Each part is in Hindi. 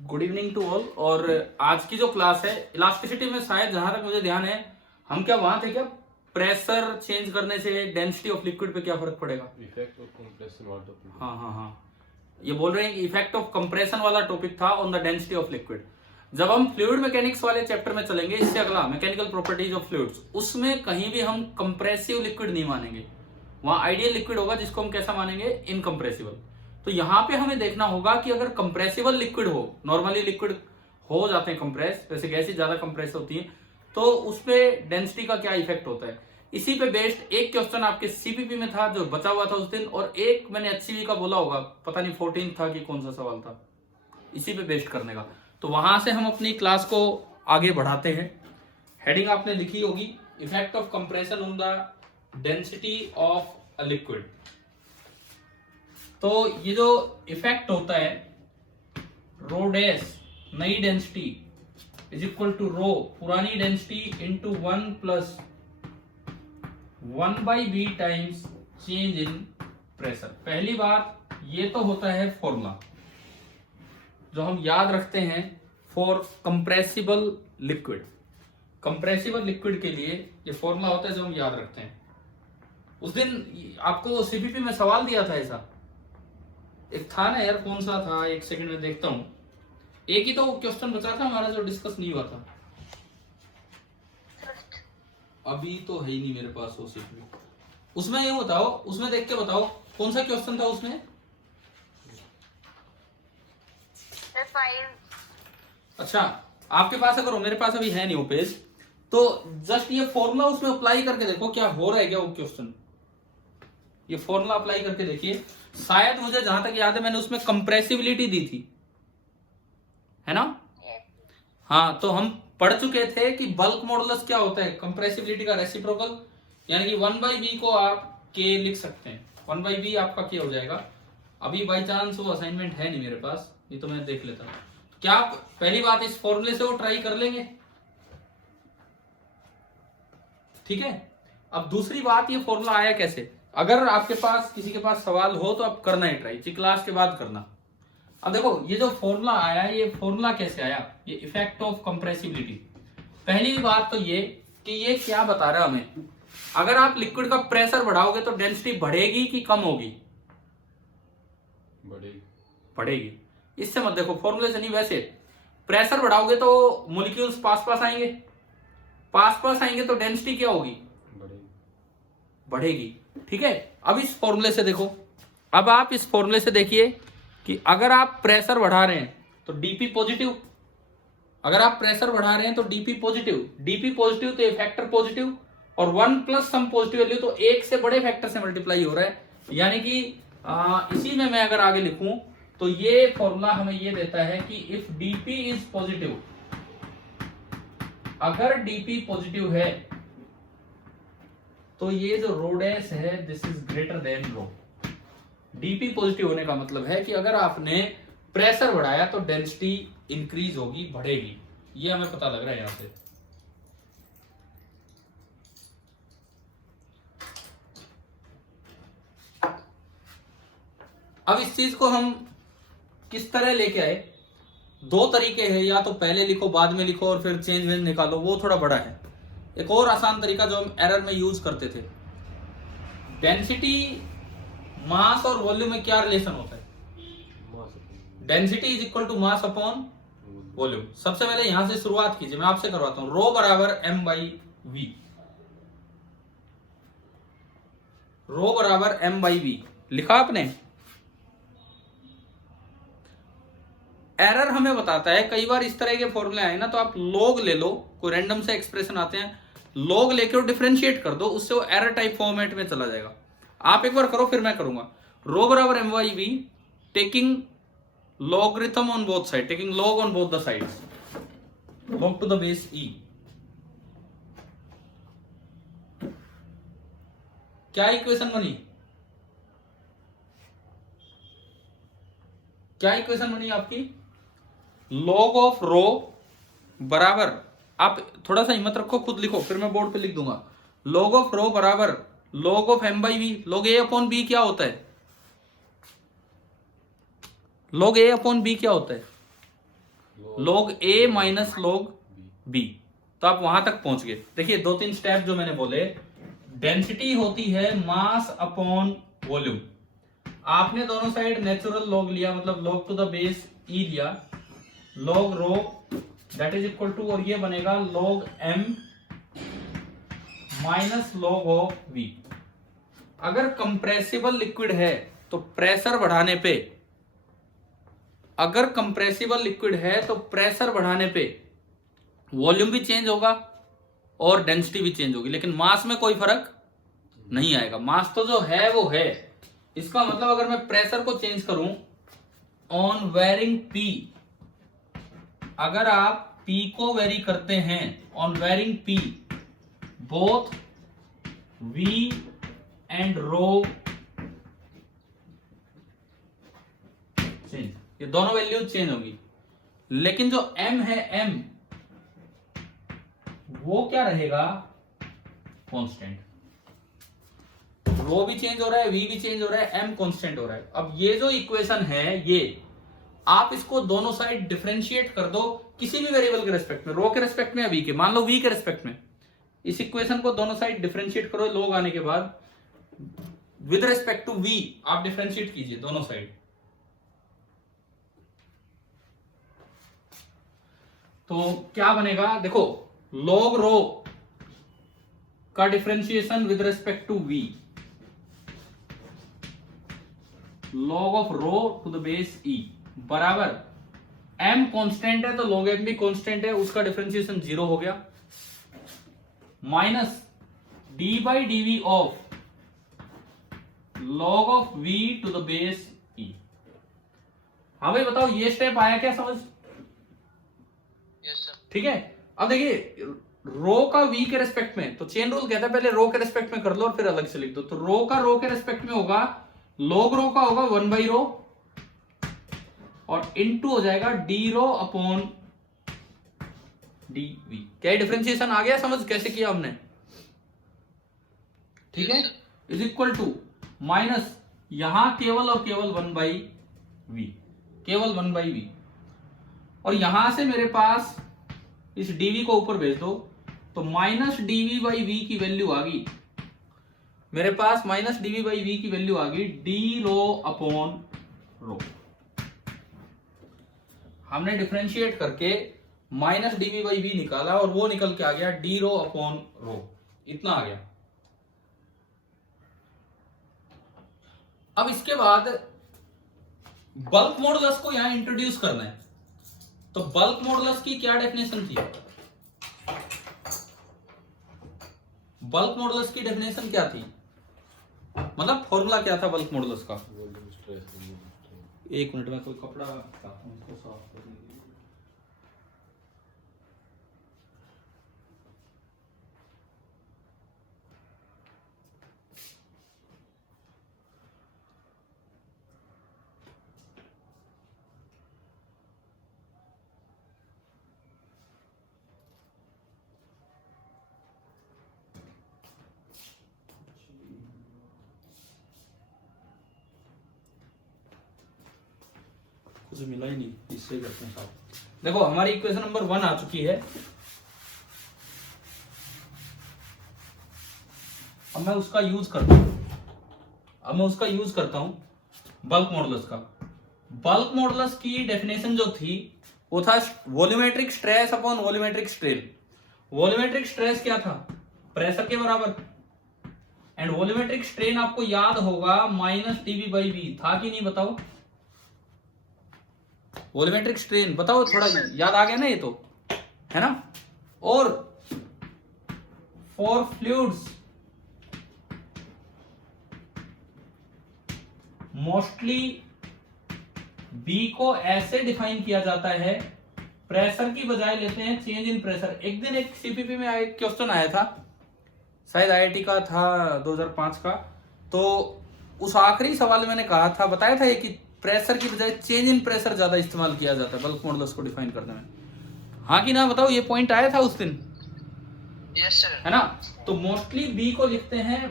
Good evening to all. और आज की जो क्लास है इलास्टिसिटी में, शायद जहां तक मुझे ध्यान है हम क्या वहां थे क्या, प्रेशर चेंज करने से डेंसिटी ऑफ लिक्विड पे क्या फर्क पड़ेगा? इफेक्ट ऑफ कंप्रेशन वाला हाँ, ये बोल रहे हैं कि इफेक्ट ऑफ कंप्रेशन वाला टॉपिक था on the density of liquid. जब हम फ्लूइड मैकेनिक्स वाले चैप्टर में चलेंगे, इससे अगला मैकेनिकल प्रॉपर्टीज ऑफ फ्लूइड्स, उसमें कहीं भी हम कंप्रेसिव लिक्विड नहीं मानेंगे। वहां आइडियल लिक्विड होगा जिसको हम कैसा मानेंगे, इनकंप्रेसिबल। तो यहाँ पे हमें देखना होगा कि अगर कंप्रेसिबल लिक्विड हो, नॉर्मली लिक्विड हो जाते हैं कंप्रेस, वैसे गैसें ज्यादा कंप्रेस होती हैं, तो उस पर डेंसिटी का क्या इफेक्ट होता है। इसी पे बेस्ड एक क्वेश्चन आपके सीपीपी में था जो बचा हुआ था उस दिन, और एक मैंने एचसीवी का बोला होगा, पता नहीं 14 था कि कौन सा सवाल था, इसी पे बेस्ड करने का। तो वहां से हम अपनी क्लास को आगे बढ़ाते हैं। हेडिंग आपने लिखी होगी, effect of compression on the density of a liquid. तो ये जो इफेक्ट होता है, रो डैश नई डेंसिटी इज इक्वल टू रो पुरानी density into 1 plus 1/v times change in pressure. पहली बात ये तो होता है फॉर्मूला जो हम याद रखते हैं for compressible liquid. Compressible liquid के लिए ये फॉर्मूला होता है जो हम याद रखते हैं। उस दिन आपको सीपीपी में सवाल दिया था ऐसा, एक था ना यार, कौन सा था, एक सेकंड में देखता हूं। एक ही तो क्वेश्चन बचा था हमारा जो डिस्कस नहीं हुआ था। अभी तो है ही नहीं मेरे पास वो सीपीपी। उसमें ये बताओ, उसमें देख के बताओ कौन सा क्वेश्चन था उसमें। अच्छा, आपके पास अगर हो, मेरे पास अभी है नहीं वो पेज, तो जस्ट ये फॉर्मूला उसमें अप्लाई करके देखो क्या हो रहा है क्या वो क्वेश्चन। ये फॉर्मूला अप्लाई करके देखिए। शायद मुझे जहां तक याद है मैंने उसमें कंप्रेसिबिलिटी दी थी, है ना? हाँ, तो हम पढ़ चुके थे कि बल्क मॉडुलस क्या होता है, कंप्रेसिबिलिटी का रेसिप्रोकल, यानी कि 1/v को आप k लिख सकते हैं। 1/v आपका क्या हो जाएगा। अभी बाई चांस वो असाइनमेंट है नहीं मेरे पास, ये तो मैं देख लेता हूं। क्या आप पहली बात इस फॉर्मूले से वो ट्राई कर लेंगे, ठीक है। अब दूसरी बात, ये फॉर्मूला आया कैसे। अगर आपके पास किसी के पास सवाल हो तो आप करना है ट्राई, क्लास के बाद करना। अब देखो ये जो फॉर्मूला आया, ये फॉर्मूला कैसे आया, ये इफेक्ट ऑफ कंप्रेसिबिलिटी। पहली बात तो ये कि ये क्या बता रहा है हमें, अगर आप लिक्विड का प्रेशर बढ़ाओगे तो डेंसिटी बढ़ेगी कि कम होगी? बढ़ेगी। इससे मत देखो, फॉर्मूले से नहीं, वैसे प्रेशर बढ़ाओगे तो मॉलिक्यूल्स पास पास आएंगे, पास पास आएंगे तो डेंसिटी क्या होगी, बढ़ेगी, ठीक है। अब इस फॉर्मूले से देखो, अब आप इस फॉर्मूले से देखिए कि अगर आप प्रेशर बढ़ा रहे हैं तो डीपी पॉजिटिव, अगर आप प्रेशर बढ़ा रहे हैं तो डीपी पॉजिटिव, डीपी पॉजिटिव तो ये फैक्टर पॉजिटिव, और 1 प्लस सम पॉजिटिव वैल्यू तो एक से बड़े फैक्टर से मल्टीप्लाई हो रहा है। यानी कि इसी में मैं अगर आगे लिखूं तो ये फॉर्मूला हमें ये देता है कि इफ डीपी इज पॉजिटिव, अगर डीपी पॉजिटिव है तो ये जो रो डैश है this is greater than rho. DP positive होने का मतलब है कि अगर आपने प्रेशर बढ़ाया तो डेंसिटी इंक्रीज होगी, बढ़ेगी। ये हमें पता लग रहा है यहां से। अब इस चीज को हम किस तरह लेके आए, दो तरीके हैं, या तो पहले लिखो बाद में लिखो और फिर चेंज वेंज निकालो, वो थोड़ा बड़ा है। एक और आसान तरीका जो हम एरर में यूज करते थे, डेंसिटी मास और वॉल्यूम में क्या रिलेशन होता है, density is equal to mass upon volume. सबसे पहले यहां से शुरुआत कीजिए, मैं आपसे करवाता हूं। रो बराबर m/v, रो बराबर m/v लिखा आपने। एरर हमें बताता है, कई बार इस तरह के फॉर्मूले आए ना तो आप लॉग ले लो, कोई रैंडम से एक्सप्रेशन आते हैं, लॉग लेके डिफरेंशिएट कर दो, उससे वो एरर टाइप फॉर्मेट में चला जाएगा। आप एक बार करो फिर मैं करूंगा। रो बराबर m/v taking logarithm on both sides, taking log on both the sides, log to the base e। क्या इक्वेशन बनी, क्या इक्वेशन बनी आपकी, log ऑफ रो बराबर, आप थोड़ा सा हिम्मत रखो, खुद लिखो फिर मैं बोर्ड पे लिख दूंगा। log ऑफ रो बराबर log of m/v। log a upon b क्या होता है, log a अपॉन b क्या होता है, log A minus log B। तो आप वहां तक पहुंच गए। देखिए 2-3 स्टेप जो मैंने बोले, डेंसिटी होती है मास अपॉन वॉल्यूम। आपने दोनों साइड नेचुरल लॉग लिया, मतलब log to the base E लिया, log rho that is equal to, और ये बनेगा log M minus log of V। अगर कंप्रेसिबल लिक्विड है तो प्रेशर बढ़ाने पे, अगर कंप्रेसिबल लिक्विड है तो प्रेशर बढ़ाने पे वॉल्यूम भी चेंज होगा और डेंसिटी भी चेंज होगी, लेकिन मास में कोई फर्क नहीं आएगा। मास तो जो है वो है। इसका मतलब अगर मैं प्रेशर को चेंज करूं ऑन वेरिंग P, अगर आप P को वेरी करते हैं on varying P, both V and rho change, ये दोनों वैल्यू चेंज होगी, लेकिन जो M है M वो क्या रहेगा, कांस्टेंट। रो भी चेंज हो रहा है, V भी चेंज हो रहा है, M कांस्टेंट हो रहा है। अब ये जो इक्वेशन है, ये आप इसको दोनों साइड डिफरेंशिएट कर दो किसी भी वेरिएबल के रेस्पेक्ट में, रो के रेस्पेक्ट में या V के, मान लो V के रेस्पेक्ट में। इस इक्वेशन को दोनों साइड डिफरेंशिएट करो log आने के बाद, विद रेस्पेक्ट टू V आप डिफरेंशिएट कीजिए दोनों साइड। तो क्या बनेगा, देखो log रो का differentiation with respect to V, log of rho to the base E बराबर M कांस्टेंट है तो log M भी कांस्टेंट है, उसका डिफरेंशिएशन 0 हो गया, minus d by dv of log of V to the base E। हाँ भाई बताओ ये स्टेप आया क्या समझ? ठीक है। अब देखिए रो का V के रेस्पेक्ट में, तो चेन रूल कहता है पहले रो के रेस्पेक्ट में कर लो और फिर अलग से लिख दो। तो रो का रो के रेस्पेक्ट में होगा, log रो का होगा 1 बाई रो और इनटू हो जाएगा डी रो अपॉन dv। क्या डिफरेंशिएशन आ गया समझ कैसे किया हमने? ठीक है, इज इक्वल टू माइनस यहां केवल और केवल 1 बाई वी, केवल 1 बाई वी, और यहां से मेरे पास इस dv को ऊपर भेज दो तो माइनस dv बाई वी की वैल्यू आ गई मेरे पास, माइनस dv बाई वी की वैल्यू आ गई डी रो अपॉन रो। हमने डिफरेंशिएट करके माइनस dv बाई वी निकाला और वो निकल के आ गया डी रो अपॉन रो, इतना आ गया। अब इसके बाद बल्क मॉडुलस को यहां इंट्रोड्यूस करना है। तो बल्क मॉडुलस की क्या डेफिनेशन थी? बल्क मॉडुलस की डेफिनेशन क्या थी, मतलब फॉर्मूला क्या था बल्क मॉडुलस का? एक मिनट में कोई कपड़ा इसको साफ कर दीजिए। कुछ मिला ही नहीं, इससे करते हैं साफ। देखो हमारी इक्वेशन नंबर 1 आ चुकी है। अब मैं उसका यूज करता हूं, बल्क मॉडुलस का। बल्क मॉडुलस की डेफिनेशन जो थी वो था volumetric stress upon volumetric strain. Volumetric stress क्या था? प्रेशर के बराबर, एंड वॉल्यूमेट्रिक स्ट्रेन आपको याद होगा माइनस dv बाई वी था कि नहीं, बताओ? वॉल्यूमेट्रिक स्ट्रेन बताओ, थोड़ा याद आ गया ना ये तो, है ना? और फॉर फ्लूइड्स मोस्टली B को ऐसे डिफाइन किया जाता है, प्रेशर की बजाय लेते हैं चेंज इन प्रेशर। एक दिन एक सीपीपी में एक क्वेश्चन आया था, शायद आईआईटी का था 2005 का, तो उस आखिरी सवाल में मैंने कहा था, बताया था ये कि प्रेशर की बजाय चेंज इन प्रेशर ज्यादा इस्तेमाल किया जाता है बल्क मॉडुलस को डिफाइन करने में। हाँ कि ना बताओ, ये पॉइंट आया था उस दिन? Yes sir. है ना? तो मोस्टली बी को लिखते हैं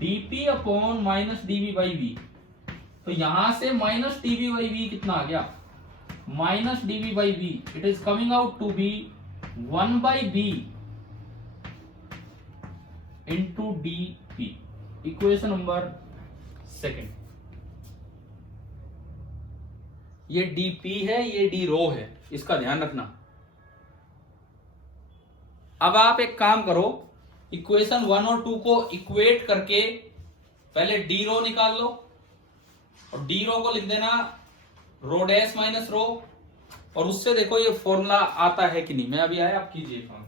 dp upon minus dv by V. तो यहां से माइनस dv बाई वी कितना आ गया? minus dv by v, it is coming out to be 1 by b into dp. Equation number second. ये dp है, ये d रो है, इसका ध्यान रखना। अब आप एक काम करो, इक्वेशन 1 और 2 को इक्वेट करके पहले डी रो निकाल लो और डी रो को लिख देना रो डैश माइनस रो, और उससे देखो ये फॉर्मूला आता है कि नहीं। मैं अभी आया, आप कीजिए काम।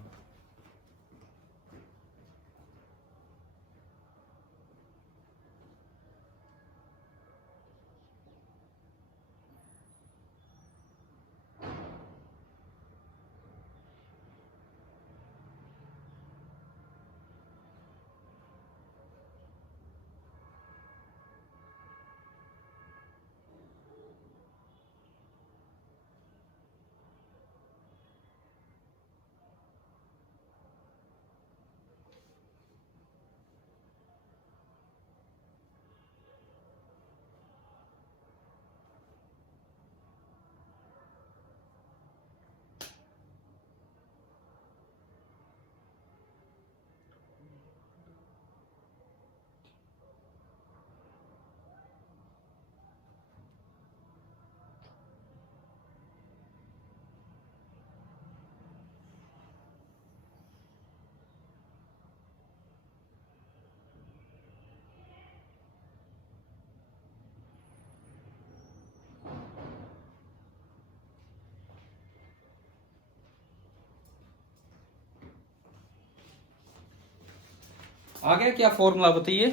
आ गया क्या फॉर्मूला, बताइए।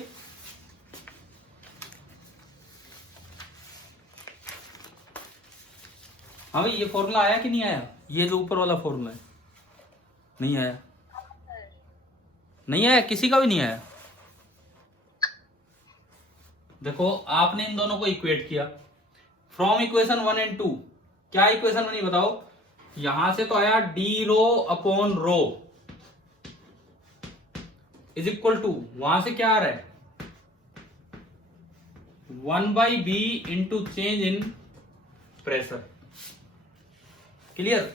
हाँ भाई, ये फॉर्मूला आया कि नहीं आया? ये जो ऊपर वाला फॉर्मूला है, नहीं आया? नहीं आया, किसी का भी नहीं आया। देखो, आपने इन दोनों को इक्वेट किया फ्रॉम इक्वेशन 1 एंड 2। क्या इक्वेशन बनी बताओ? यहां से तो आया d rho upon rho is equal to, वहां से क्या आ रहा है? 1 by b into change in pressure. Clear?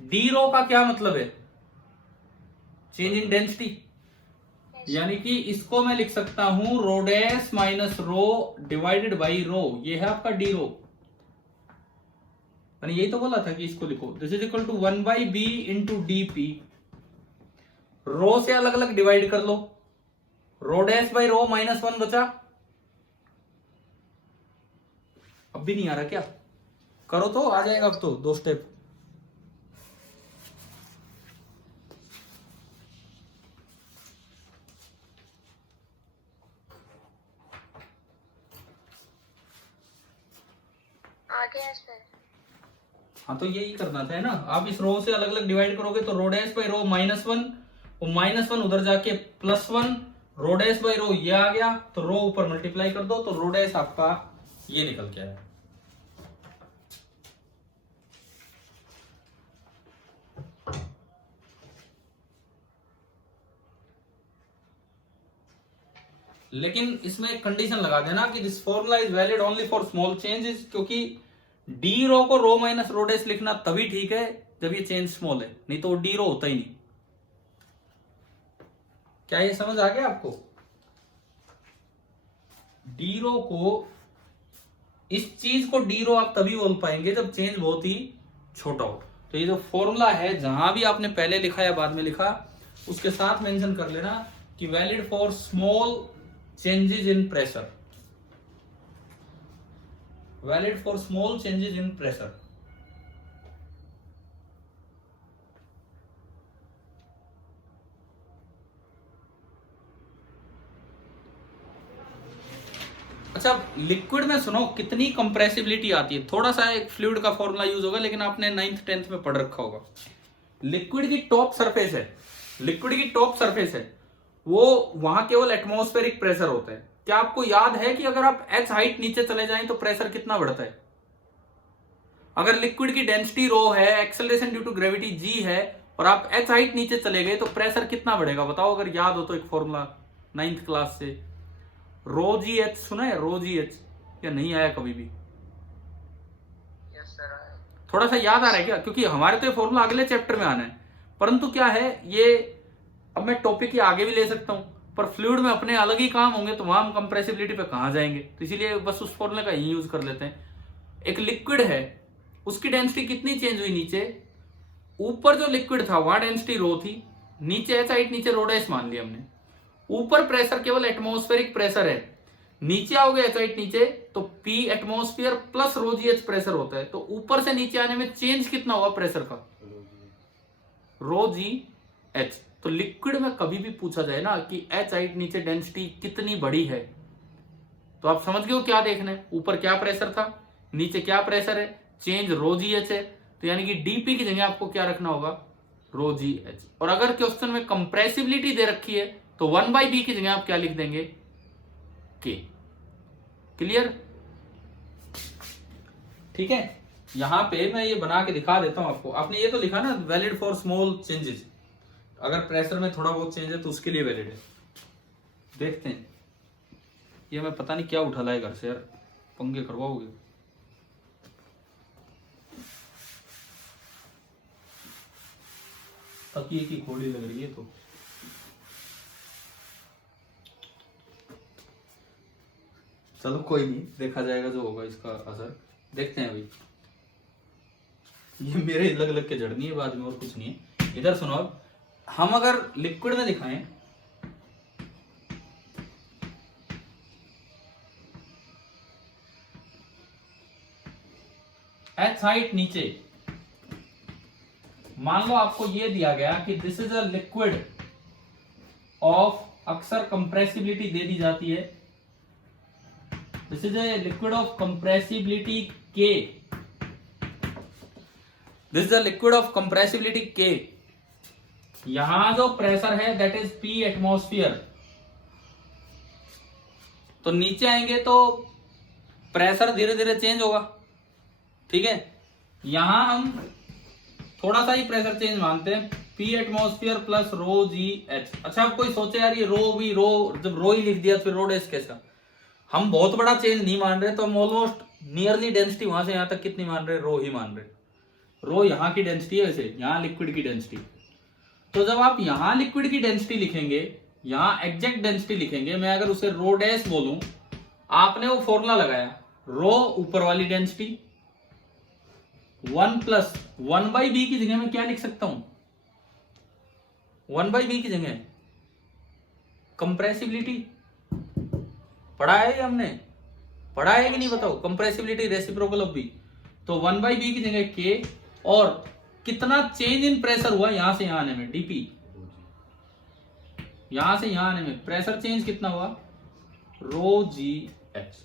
D rho का क्या मतलब है? Change in density. यानी कि इसको मैं लिख सकता हूं rho dash minus rho divided by rho. ये है आपका डी रो। मैंने यही तो बोला था कि इसको लिखो, this is equal to 1 by b into d p. Rho से अलग अलग डिवाइड कर लो, rho dash by rho minus 1 बचा। अब भी नहीं आ रहा क्या? करो तो आ जाएगा। अब तो 2 स्टेप। आगे सर। हाँ, तो यही करना था, है ना। आप इस रो से अलग अलग डिवाइड करोगे तो rho dash by rho minus 1, और माइनस 1 उधर जाके plus 1, row dash by rho ये आ गया, तो रो ऊपर मल्टीप्लाई कर दो तो रो डैश आपका ये निकल के आया। लेकिन इसमें एक कंडीशन लगा देना कि this formula is valid only for small changes, क्योंकि डी रो को रो माइनस रो डैश लिखना तभी ठीक है जब ये चेंज स्मॉल है, नहीं तो डी रो होता ही नहीं। क्या ये समझ आ गया आपको? डी रो को, इस चीज को डी रो आप तभी बोल पाएंगे जब चेंज बहुत ही छोटा हो। तो ये जो फॉर्मूला है, जहां भी आपने पहले लिखा या बाद में लिखा, उसके साथ मेंशन कर लेना कि valid for small changes in pressure. Valid for small changes in pressure. अच्छा, लिक्विड में सुनो कितनी कंप्रेसिबिलिटी आती है। थोड़ा सा एक फ्लूइड का फॉर्मूला यूज होगा, लेकिन आपने 9th 10th में पढ़ रखा होगा। लिक्विड की टॉप सरफेस है, लिक्विड की टॉप सरफेस है, वो वहां केवल एटमॉस्फेरिक प्रेशर होता है। क्या आपको याद है कि अगर आप h हाइट नीचे चले जाएं तो प्रेशर कितना बढ़ता है? अगर लिक्विड की डेंसिटी रो है, acceleration due to gravity g है, और आप h हाइट नीचे चले गए तो प्रेशर कितना बढ़ेगा बताओ? अगर याद हो तो एक फॉर्मूला 9th क्लास से, रो जी एच सुना है? रो जी एच, या नहीं आया कभी भी? Yes sir. थोड़ा सा याद आ रहा है क्या? क्योंकि हमारे तो ये फॉर्मूला अगले चैप्टर में आना है, परंतु क्या है ये, अब मैं टॉपिक ही आगे भी ले सकता हूं, पर फ्लूइड में अपने अलग ही काम होंगे, तो वहां हम कंप्रेसिबिलिटी पे कहां जाएंगे, तो इसीलिए बस उस फॉर्मूले का ही यूज कर लेते हैं। एक लिक्विड है, उसकी डेंसिटी कितनी चेंज हुई नीचे, ऊपर जो लिक्विड था वहां डेंसिटी रो थी, नीचे एच नीचे रो डैश मान लिया हमने। ऊपर प्रेशर केवल एटमॉस्फेरिक प्रेशर है, नीचे आओगे एच नीचे तो पी एटमॉस्फेयर प्लस रो जी एच प्रेशर होता है, तो ऊपर से नीचे आने में चेंज कितना होगा प्रेशर का, रो जी एच। तो लिक्विड में कभी भी पूछा जाए ना कि एच नीचे डेंसिटी कितनी बड़ी है, तो आप समझ गए हो क्या देखना है, ऊपर क्या प्रेशर था, नीचे क्या प्रेशर है, चेंज रो जी एच है, तो यानी कि डीपी की जगह आपको क्या रखना होगा, रो जी एच। और अगर क्वेश्चन में कंप्रेसिबिलिटी दे रखी है तो 1/b की जगह आप क्या लिख देंगे, के। क्लियर? ठीक है, यहां पे मैं ये बना के दिखा देता हूं आपको। आपने ये तो लिखा ना वैलिड फॉर स्मॉल चेंजेस, अगर प्रेशर में थोड़ा बहुत चेंज है तो उसके लिए वैलिड है। देखते हैं, ये मैं पता नहीं क्या उठा लाए घर से यार, पंगे करवाओगे। तकिए की खोली लग रही है तो चलो कोई नहीं, देखा जाएगा जो होगा इसका असर। देखते हैं अभी, ये मेरे लग लग के जड़नी है बाद में, और कुछ नहीं है। इधर सुनो, अब हम अगर लिक्विड में दिखाएं, एच हाइट नीचे, मान लो आपको ये दिया गया कि this is a liquid of, अक्सर कंप्रेसिबिलिटी दे दी जाती है, this is a liquid of compressibility K, this is a liquid of compressibility K. यहां जो प्रेशर है दैट इज पी एटमॉस्फेयर, तो नीचे आएंगे तो प्रेशर धीरे धीरे चेंज होगा, ठीक है। यहां हम थोड़ा सा ही प्रेशर चेंज मानते हैं, पी एटमॉस्फेयर प्लस रो जी एच। अच्छा, अब कोई सोचे यार ये रो भी रो, जब रो ही लिख दिया फिर रो डैश कैसा, हम बहुत बड़ा चेंज नहीं मान रहे, तो हम ऑलमोस्ट नियरली डेंसिटी वहां से यहां तक कितनी मान रहे, रो ही मान रहे। रो यहाँ की डेंसिटी है, वैसे यहाँ लिक्विड की डेंसिटी। तो जब आप यहाँ लिक्विड की डेंसिटी लिखेंगे, यहाँ एग्जैक्ट डेंसिटी लिखेंगे, मैं अगर उसे रो डैश बोलूं, आपने वो फॉर्मूला लगाया, रो ऊपर वाली डेंसिटी 1 प्लस 1/b की जगह में क्या लिख सकता हूं, 1/b की जगह कंप्रेसिबिलिटी। पढ़ा है ये हमने, पढ़ा है कि नहीं बताओ, कंप्रेसिबिलिटी रेसिप्रोकल ऑफ बी। तो 1/b की जगह के, और कितना चेंज इन प्रेशर हुआ यहां से यहां आने में, डीपी, यहां से यहां आने में प्रेशर चेंज कितना हुआ, रो जी एच।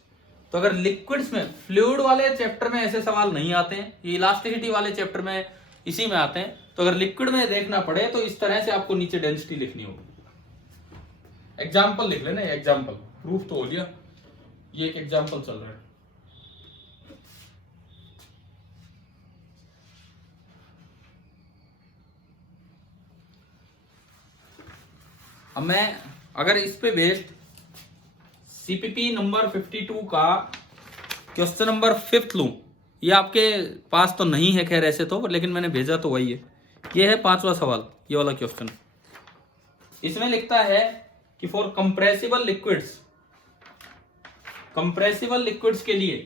तो अगर लिक्विड्स में, फ्लूइड वाले चैप्टर में ऐसे सवाल नहीं आते हैं, ये इलास्टिसिटी वाले चैप्टर में इसी में आते हैं, तो अगर लिक्विड में देखना पड़े तो इस तरह से आपको नीचे डेंसिटी लिखनी होगी। एग्जाम्पल लिख लेना, एग्जाम्पल, प्रूफ तो हो लिया, ये एक एग्जाम्पल चल रहा है। अब मैं अगर इस पे बेस्ड सीपीपी नंबर 52 का क्वेश्चन नंबर 5 लूं, ये आपके पास तो नहीं है खैर ऐसे तो, लेकिन मैंने भेजा तो वही है। ये है 5वां सवाल, ये वाला क्वेश्चन। इसमें लिखता है कि for compressible liquids, compressible liquids के लिए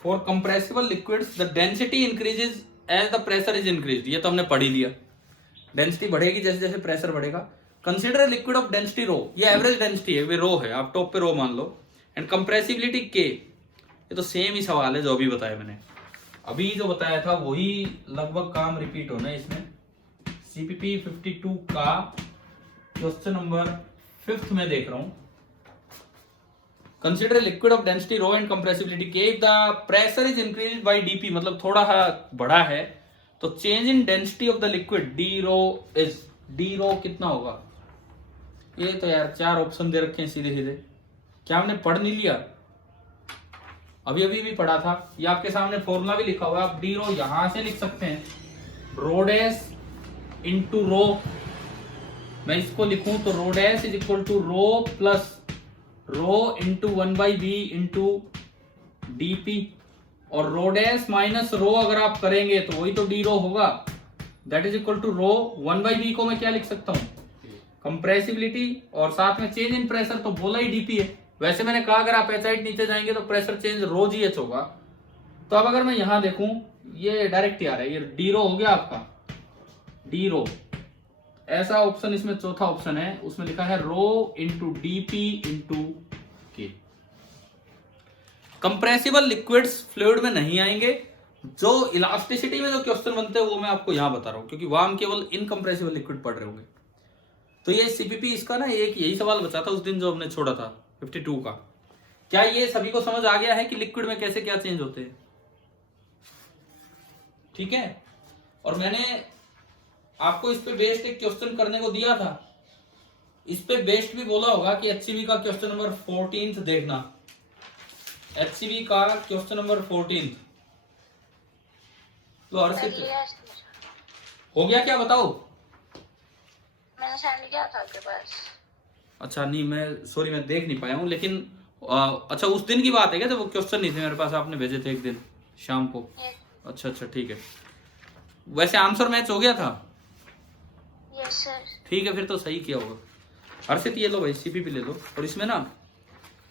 for compressible liquids the density increases as the pressure is increase. ये तो हमने पढ़ ही लिया, डेंसिटी बढ़ेगी जैसे जैसे प्रेशर बढ़ेगा। कंसीडर लिक्विड ऑफ डेंसिटी रो, ये एवरेज डेंसिटी है, वे रो है, आप टॉप पे रो मान लो, एंड कंप्रेसिबिलिटी के। ये तो सेम ही सवाल है जो अभी बताया मैंने, अभी जो बताया था वही लगभग काम रिपीट होना है इसमें। सीपीपी 52 का क्वेश्चन नंबर 5 में देख रहा हूं। Consider liquid of density rho and compressibility K, if the pressure is increase by dp, मतलब थोड़ा बड़ा है, तो change in density of the liquid d rho is, d rho कितना होगा। ये तो यार 4 ऑप्शन दे रखे हैं सीधे सीधे, क्या हमने पढ़ नहीं लिया, अभी अभी भी पढ़ा था। ये आपके सामने फॉर्मूला भी लिखा हुआ है, आप डी रो यहां से लिख सकते हैं, रो डैश इंटू रो। मैं इसको लिखूं तो rho dash is equal to rho plus rho into 1/b into dp, और रो डैश माइनस रो अगर आप करेंगे तो वही तो डी रो होगा, that is equal to rho 1/b को मैं क्या लिख सकता हूं, कंप्रेसिबिलिटी, और साथ में चेंज इन प्रेशर तो बोला ही डीपी है। वैसे मैंने कहा अगर आप एच नीचे जाएंगे तो प्रेशर चेंज रो जी एच होगा। तो अब अगर मैं यहां देखूं, ये डायरेक्ट ही आ रहा है, ये डी रो हो गया आपका, डी रो। ऐसा ऑप्शन इसमें चौथा ऑप्शन है, उसमें लिखा है रो इंटू डीपी इंटू के। कंप्रेसिबल लिक्विड्स फ्लूइड में नहीं आएंगे। जो इलास्टिसिटी में जो क्वेश्चन बनते हैं वो मैं आपको यहां बता रहा हूं, क्योंकि वहां हम केवल इनकंप्रेसिबल लिक्विड पढ़ रहे होंगे। तो ये सीपीपी इसका ना एक यही सवाल बचा था उस दिन जो हमने छोड़ा था 52 का। क्या ये सभी को समझ आ गया है कि लिक्विड में कैसे क्या चेंज होते हैं? ठीक है। और मैंने आपको इस पे बेस्ड एक क्वेश्चन करने को दिया था, इस पे बेस्ड भी बोला होगा कि एचसीबी का क्वेश्चन नंबर 14 देखना, एचसीबी का क्वेश्चन नंबर 14। तो हर्षित हो गया क्या, बताओ? मैंने सेंड किया था आपके पास। अच्छा नहीं, मैं सॉरी मैं देख नहीं पाया हूँ, लेकिन अच्छा उस दिन की बात है क्या जब वो क्वेश्चन नहीं थे मेरे पास, आपने भेजे थे एक दिन शाम को? अच्छा अच्छा ठीक है। वैसे आंसर मैच हो गया था? Yes sir. ठीक है, फिर तो सही किया होगा। हर्षित ये लो भाई सीपीपी ले लो, और इसमें ना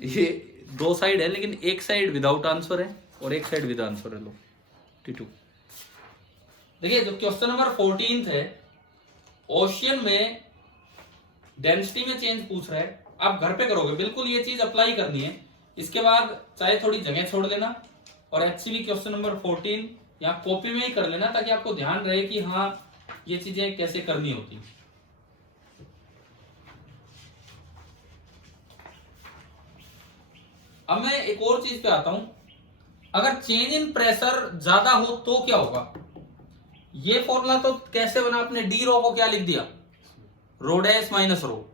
ये दो साइड है, लेकिन एक साइड विदाउट आंसर है और एक साइड विद आंसर है। लो T2। देखिए जो क्वेश्चन नंबर 14 है, ओशियन में डेंसिटी में चेंज पूछ रहा है। आप घर पे करोगे, बिल्कुल ये चीज अप्लाई करनी है। इसके बाद चाहे थोड़ी जगह छोड़ लेना, और एचसीबी क्वेश्चन नंबर 14 यहाँ कॉपी में ही कर लेना, ताकि आपको ध्यान रहे कि हाँ ये चीजें कैसे करनी होती। अब मैं एक और चीज पे आता हूं, अगर चेंज इन प्रेशर ज्यादा हो तो क्या होगा? ये फॉर्मूला तो कैसे बना आपने, डी रो को क्या लिख दिया, रो डैश माइनस रो।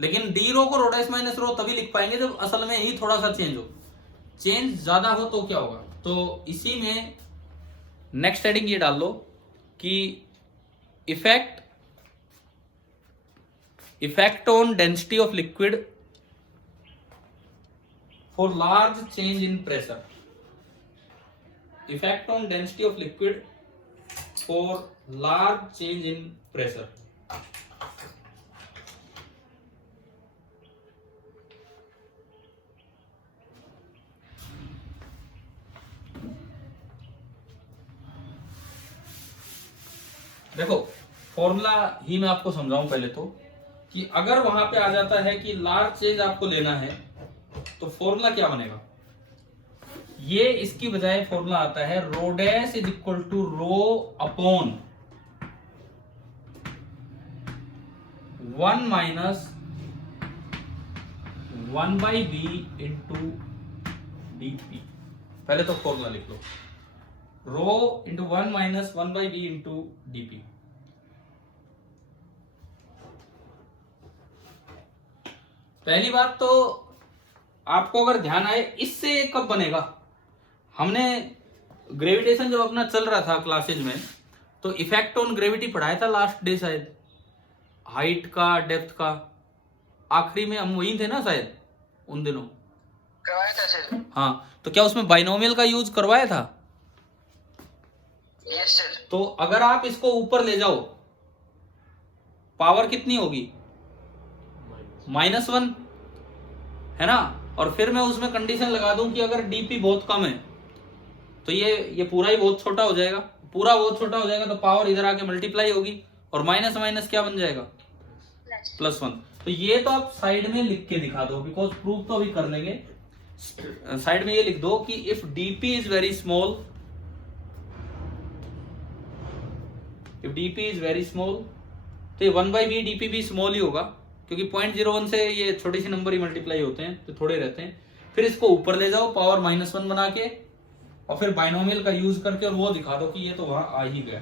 लेकिन डी रो को रो डैश माइनस रो तभी लिख पाएंगे जब असल में ही थोड़ा सा चेंज हो। चेंज ज्यादा हो तो क्या होगा? तो इसी में नेक्स्ट हेडिंग ये डाल लो कि effect on density of liquid for large change in pressure. Effect on density of liquid for large change in pressure. देखो फॉर्मूला ही मैं आपको समझाऊं पहले तो, कि अगर वहां पे आ जाता है कि लार्ज चेंज आपको लेना है तो फॉर्मूला क्या बनेगा। ये इसकी बजाय फॉर्मूला आता है rho dash is equal to rho upon 1 minus 1/b into dp। पहले तो फॉर्मूला लिख लो, rho into 1 minus 1/b into dp। पहली बात तो आपको अगर ध्यान आए, इससे कब बनेगा, हमने ग्रेविटेशन जब अपना चल रहा था क्लासेज में तो इफेक्ट ऑन ग्रेविटी पढ़ाया था लास्ट डे शायद, हाइट का डेप्थ का, आखिरी में हम वही थे ना शायद उन दिनों। करवाया था सर। हाँ, तो क्या उसमें बाइनोमियल का यूज करवाया था? Yes sir. तो अगर आप इसको ऊपर ले जाओ, पावर कितनी होगी, -1 है ना। और फिर मैं उसमें कंडीशन लगा दूं कि अगर डीपी बहुत कम है तो ये पूरा ही बहुत छोटा हो जाएगा, पूरा बहुत छोटा हो जाएगा तो पावर इधर आके मल्टीप्लाई होगी, और माइनस माइनस क्या बन जाएगा, +1। तो ये तो आप साइड में लिख के दिखा दो, बिकॉज प्रूफ तो अभी कर लेंगे। साइड में ये लिख दो कि if DP is very small, if DP is very small, तो ये 1/b डीपी भी स्मॉल ही होगा, क्योंकि 0.01 से ये छोटी सी नंबर ही मल्टीप्लाई होते हैं तो थोड़े रहते हैं। फिर इसको ऊपर ले जाओ पावर -1 बना के, और फिर बाइनोमियल का यूज करके और वो दिखा दो कि ये तो वहां आ ही गया।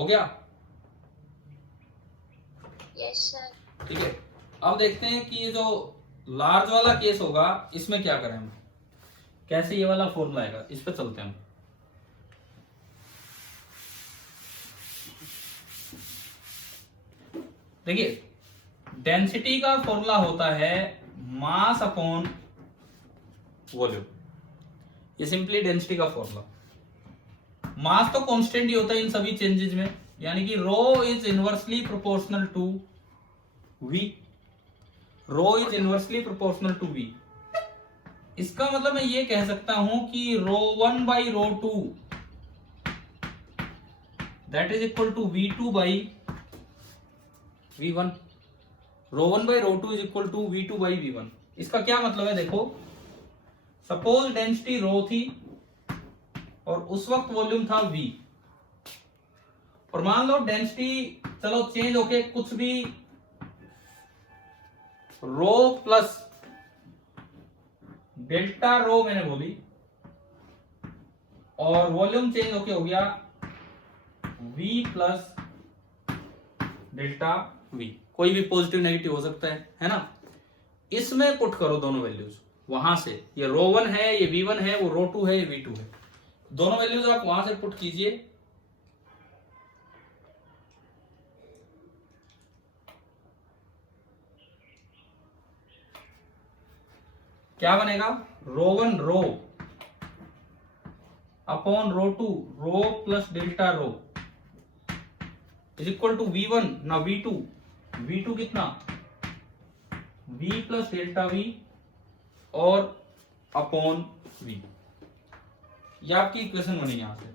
हो गया? Yes sir. ठीक है, अब देखते हैं कि ये जो लार्ज वाला केस होगा इसमें क्या करें हम, कैसे ये वाला फॉर्मूला आएगा, इस पे चलते हैं हम। देखिए, डेंसिटी का फॉर्मूला होता है मास अपॉन वॉल्यूम, ये सिंपली डेंसिटी का फॉर्मूला। मास तो कांस्टेंट ही होता है इन सभी चेंजेस में, यानी कि rho is inversely proportional to V, rho is inversely proportional to V. इसका मतलब मैं ये कह सकता हूं कि rho one by rho two that is equal to V2 by V1, rho one by rho two is equal to V2 by V1। इसका क्या मतलब है, देखो सपोज डेंसिटी रो थी और उस वक्त वॉल्यूम था V, और मान लो डेंसिटी चलो चेंज होके कुछ भी रो प्लस डेल्टा रो मैंने बोली, और वॉल्यूम चेंज होके हो गया V प्लस डेल्टा V, कोई भी पॉजिटिव नेगेटिव हो सकता है ना। इसमें पुट करो दोनों वैल्यूज, वहां से ये रो वन है, ये V1 है, वो रो टू है, ये V2 है, दोनों वैल्यूज आप वहां से पुट कीजिए। क्या बनेगा, rho one rho upon rho two rho plus delta rho is equal to V1 ना V2, V2 कितना V प्लस डेल्टा V और अपॉन V। ये आपकी इक्वेशन बनी यहां से।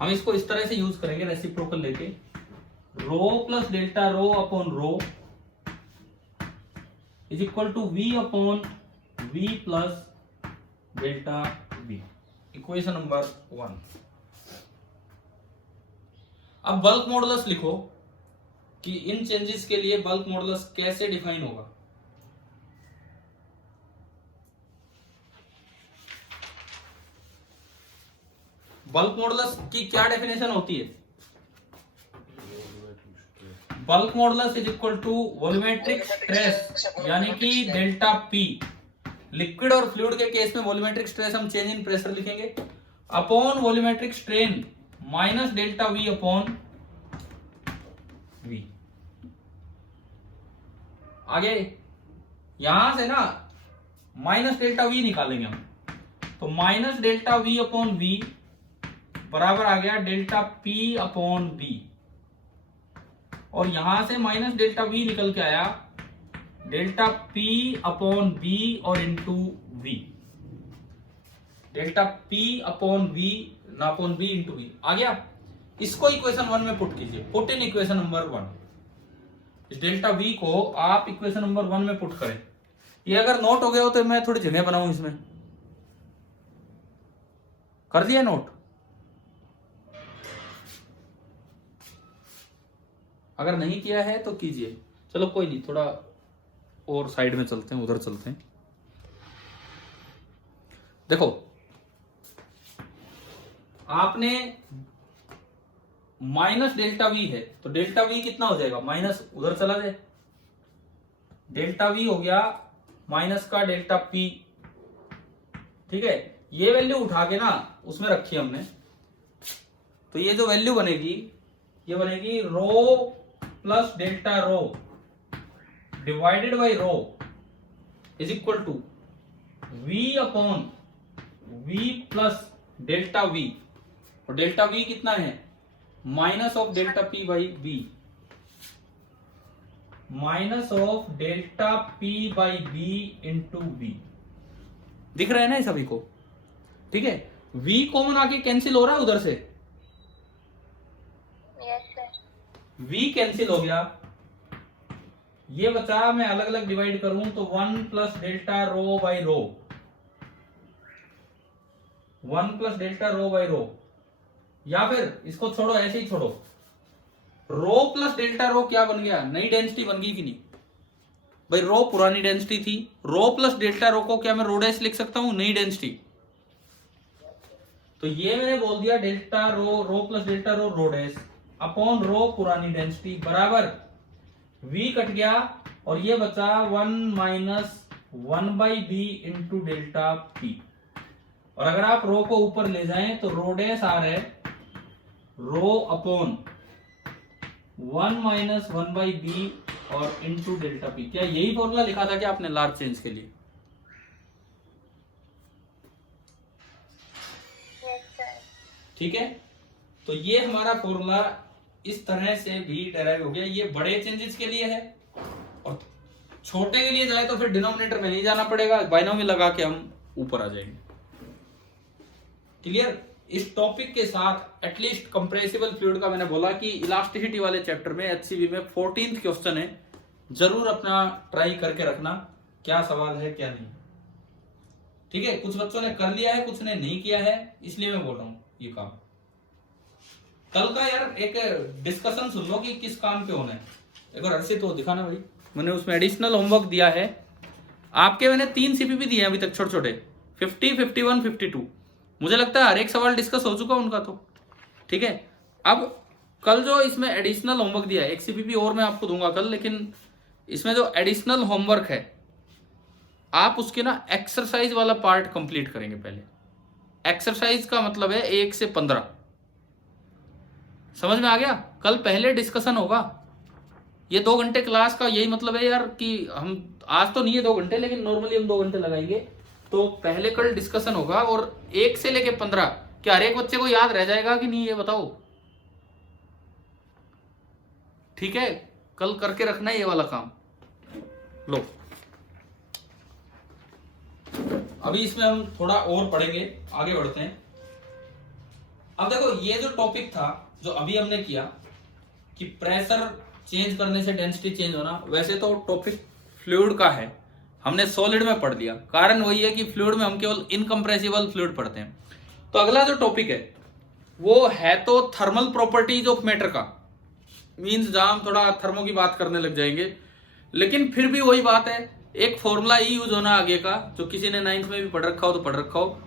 हम इसको इस तरह से यूज करेंगे, रेसिप्रोकल लेके, rho plus delta rho upon rho is equal to V upon V plus delta V, equation number 1। अब बल्क मॉडुलस लिखो कि इन चेंजेस के लिए बल्क मॉडुलस कैसे डिफाइन होगा। बल्क मॉडुलस की क्या डेफिनेशन होती है, bulk modulus is equal to volumetric stress, यानी कि डेल्टा P, लिक्विड और फ्लूइड के केस में वॉल्यूमेट्रिक स्ट्रेस हम चेंज इन प्रेशर लिखेंगे, upon volumetric strain minus delta V upon V। आगे यहां से ना माइनस डेल्टा V निकालेंगे हम, तो minus delta V upon V बराबर आ गया डेल्टा P अपॉन V, और यहां से माइनस डेल्टा V निकल के आया डेल्टा P अपॉन V और into V, delta P upon V ना अपॉन V इंटू V आ गया। इसको इक्वेशन 1 में पुट कीजिए, पुट इन इक्वेशन नंबर 1। इस डेल्टा V को आप इक्वेशन नंबर 1 में पुट करें। ये अगर नोट हो गया हो तो मैं थोड़ी जगह बनाऊं, इसमें कर दिया नोट, अगर नहीं किया है तो कीजिए। चलो कोई नहीं, थोड़ा और साइड में चलते हैं, उधर चलते हैं। देखो आपने माइनस डेल्टा V है, तो डेल्टा V कितना हो जाएगा, माइनस उधर चला जाए, डेल्टा V हो गया माइनस का डेल्टा P। ठीक है, ये वैल्यू उठा के ना उसमें रखी हमने, तो ये जो वैल्यू बनेगी ये बनेगी rho plus delta rho divided by rho is equal to V upon V plus delta V, और डेल्टा V कितना है, minus of delta P by V, minus of delta P by V into V। दिख रहा है ना ये सभी को, ठीक है। V कॉमन आके कैंसिल हो रहा है उधर से, यस सर। V कैंसिल हो गया, ये बचा, मैं अलग अलग डिवाइड करूं तो 1 plus delta row by rho, 1 plus delta row by rho, या फिर इसको छोड़ो, ऐसे ही छोड़ो, रो प्लस डेल्टा रो क्या बन गया, नई डेंसिटी बन गई कि नहीं, भाई रो पुरानी डेंसिटी थी, रो प्लस डेल्टा रो को क्या मैं रो डैश लिख सकता हूं, नई डेंसिटी। तो ये मैंने बोल दिया delta rho, rho plus delta rho, rho dash upon rho पुरानी डेंसिटी बराबर v कट गया और ये बचा 1 minus 1/b into delta p। और अगर आप रो को ऊपर ले जाएं तो रो डैश आ रहा है रो अपॉन 1 माइनस 1/b और इंटू डेल्टा p। क्या यही फॉर्मूला लिखा था क्या आपने लार्ज चेंज के लिए? ठीक है, तो ये हमारा फॉर्मूला इस तरह से भी डेराइव हो गया। ये बड़े चेंजेस के लिए है और छोटे के लिए जाए तो फिर डिनोमिनेटर में नहीं जाना पड़ेगा, बाइनोमियल लगा के हम ऊपर आ जाएंगे। क्लियर? इस टॉपिक के साथ एटलीस्ट कंप्रेसिबल फ्लूइड का मैंने बोला कि इलास्टिसिटी वाले चैप्टर में HCV में 14th क्वेश्चन है, जरूर अपना ट्राई करके रखना क्या सवाल है क्या नहीं। ठीक है, कुछ बच्चों ने कर लिया है, कुछ ने नहीं किया है, इसलिए मैं बोल रहा हूं ये काम। कल का यार एक डिस्कशन सुन लो कि किस काम पे होना है। एक बार अर्षित हो दिखाना भाई, मैंने उसमें एडिशनल होमवर्क दिया है आपके। मैंने 3 CPP दिए हैं अभी तक छोटे छोटे, 50, 51, 52। मुझे लगता है हर एक सवाल डिस्कस हो चुका उनका तो। ठीक है, अब कल जो इसमें एडिशनल होमवर्क दिया है, एक CPP और मैं आपको दूंगा कल, लेकिन इसमें जो एडिशनल होमवर्क है आप उसके ना एक्सरसाइज वाला पार्ट कंप्लीट करेंगे पहले। एक्सरसाइज का मतलब है 1 से 15। समझ में आ गया? कल पहले डिस्कशन होगा। ये 2 घंटे क्लास का यही मतलब है यार कि हम आज तो नहीं है 2 घंटे, लेकिन नॉर्मली हम 2 घंटे लगाएंगे। तो पहले कल डिस्कशन होगा और 1 से लेके 15 क्या हर एक बच्चे को याद रह जाएगा कि नहीं, ये बताओ। ठीक है, कल करके रखना है ये वाला काम। लो अभी इसमें हम थोड़ा और पढ़ेंगे, आगे बढ़ते हैं। अब देखो ये जो टॉपिक था जो अभी हमने किया कि प्रेशर चेंज करने से डेंसिटी चेंज होना, वैसे तो टॉपिक फ्लूइड का है, हमने सॉलिड में पढ़ लिया। कारण वही है कि फ्लूइड में हम केवल इनकम्प्रेसिबल फ्लूइड पढ़ते हैं। तो अगला जो टॉपिक है वो है तो थर्मल प्रॉपर्टीज ऑफ मैटर का, मींस जहां हम थोड़ा थर्मो की बात करने लग जाएंगे। लेकिन फिर भी वही बात है, एक फॉर्मूला ही यूज होना आगे का, जो किसी ने 9th में भी पढ़ रखा हो तो पढ़ रखा हो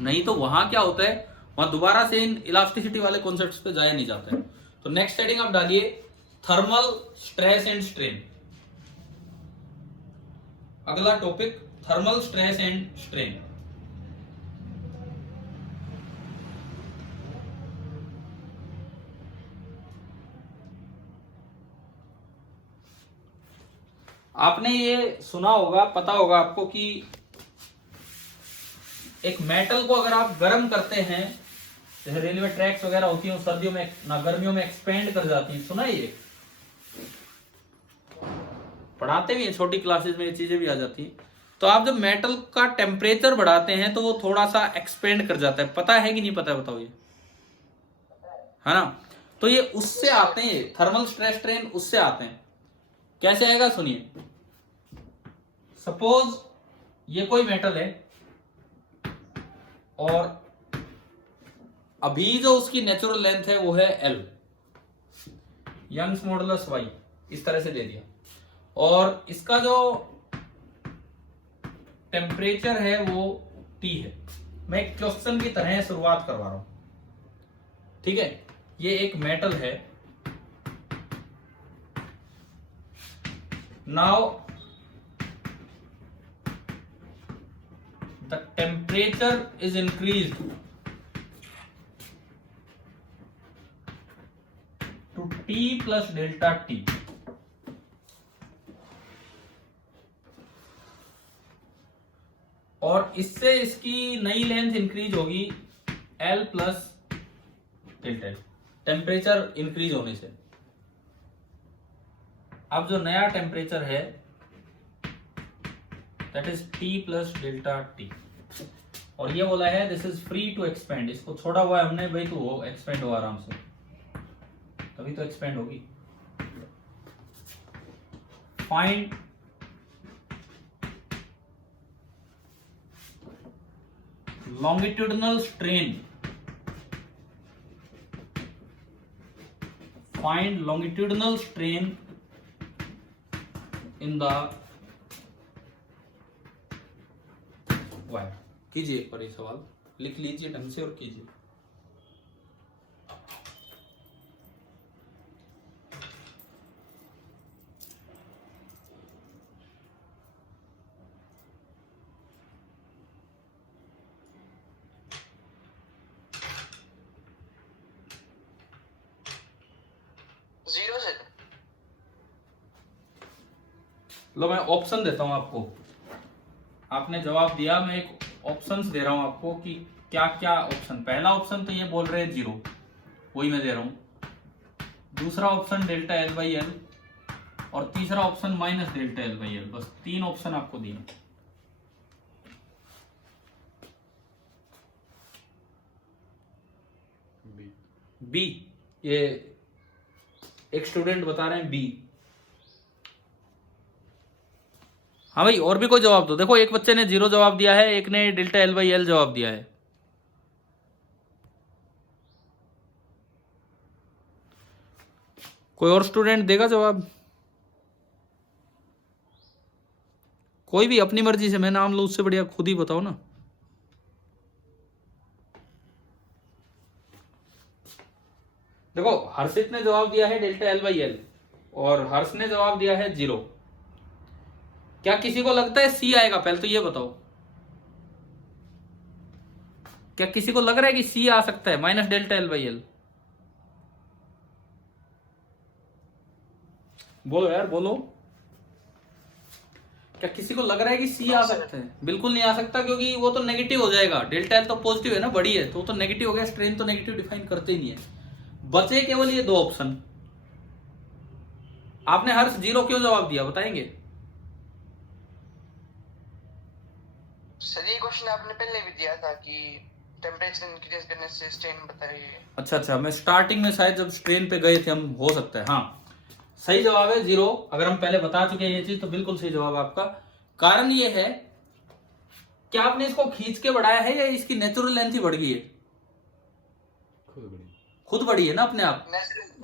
नहीं तो वहां क्या होता है, वहां दोबारा से इन इलास्टिसिटी वाले कॉन्सेप्ट्स पे जाया नहीं जाता है। तो नेक्स्ट हेडिंग आप डालिए थर्मल स्ट्रेस एंड स्ट्रेन। अगला topic thermal stress and strain. आपने ये सुना होगा, पता होगा आपको कि एक मेटल को अगर आप गर्म करते हैं, जैसे रेलवे ट्रैक्स वगैरह होती हैं, सर्दियों में ना गर्मियों में एक्सपेंड कर जाती हैं, सुना है ये? पढ़ाते भी हैं छोटी क्लासेस में, ये चीजें भी आ जाती हैं। तो आप जब मेटल का टेम्परेचर बढ़ाते हैं तो वो थोड़ा सा एक्सपेंड कर जाता है, पता है कि नहीं पता है बताओ, ये है ना? तो ये उससे आते हैं, थर्मल स्ट्रेस स्ट्रेन उससे आते हैं। कैसे आएगा सुनिए। सपोज ये कोई मेटल है और अभी जो उसकी नेचुरल लेंथ है वो है L, यंग्स मॉडुलस Y, इस तरह से दे दिया, और इसका जो टेम्परेचर है वो T है। मैं एक क्वेश्चन की तरह शुरुआत करवा रहा हूं। ठीक है, ये एक मेटल है। Now the temperature is increased to T plus delta T. और इससे इसकी नई लेंथ इंक्रीज होगी L plus delta L, temperature increase होने से। अब जो नया टेम्परेचर है that is T plus delta T, और ये बोला है this is free to expand. इसको छोड़ा हुआ है हमने भाई, तो वो एक्सपेंड हो आराम से, तभी तो एक्सपेंड होगी। Find longitudinal strain, find longitudinal strain in the wire. कीजिए एक बार ये सवाल, लिख लीजिए ढंग से और कीजिए। जीरो से। लो मैं ऑप्शन देता हूं आपको, आपने जवाब दिया, मैं एक ऑप्शंस दे रहा हूं आपको कि क्या क्या ऑप्शन। पहला ऑप्शन तो ये बोल रहे हैं 0, वही मैं दे रहा हूं। दूसरा option delta L by L, और तीसरा option minus delta L by L. बस 3 ऑप्शन आपको दिए। बी। बी, ये एक स्टूडेंट बता रहे हैं बी। हाँ भाई, और भी कोई जवाब दो। देखो एक बच्चे ने 0 जवाब दिया है, एक ने डेल्टा एल बाई एल जवाब दिया है। कोई और स्टूडेंट देगा जवाब? कोई भी अपनी मर्जी से, मैं नाम लूं उससे बढ़िया खुद ही बताओ ना। देखो हर्षित ने जवाब दिया है डेल्टा एल बाई एल, और हर्ष ने जवाब दिया है 0। क्या किसी को लगता है सी आएगा? पहले तो ये बताओ, क्या किसी को लग रहा है कि सी आ सकता है minus delta L by L? बोलो यार बोलो, क्या किसी को लग रहा है कि सी आ सकता है? बिल्कुल नहीं आ सकता, क्योंकि वो तो नेगेटिव हो जाएगा। डेल्टा एल तो पॉजिटिव है ना, बड़ी है, तो वो तो नेगेटिव हो गया। स्ट्रेन तो नेगेटिव डिफाइन करते ही नहीं है। बचे केवल ये 2 ऑप्शन। आपने हर्ष 0 क्यों जवाब दिया, बताएंगे? सर ये क्वेश्चन आपने पहले भी दिया था कि टेम्परेचर इंक्रीज करने से स्ट्रेन बताइए। अच्छा, मैं स्टार्टिंग में शायद जब स्ट्रेन पे गए थे हम, हो सकता है। हाँ सही जवाब है 0। अगर हम पहले बता चुके हैं ये चीज तो बिल्कुल सही जवाब आपका। कारण ये है कि आपने इसको खींच के बढ़ाया है या इसकी नेचुरल लेंथ ही बढ़ गई है? खुद बढ़ी है ना अपने आप,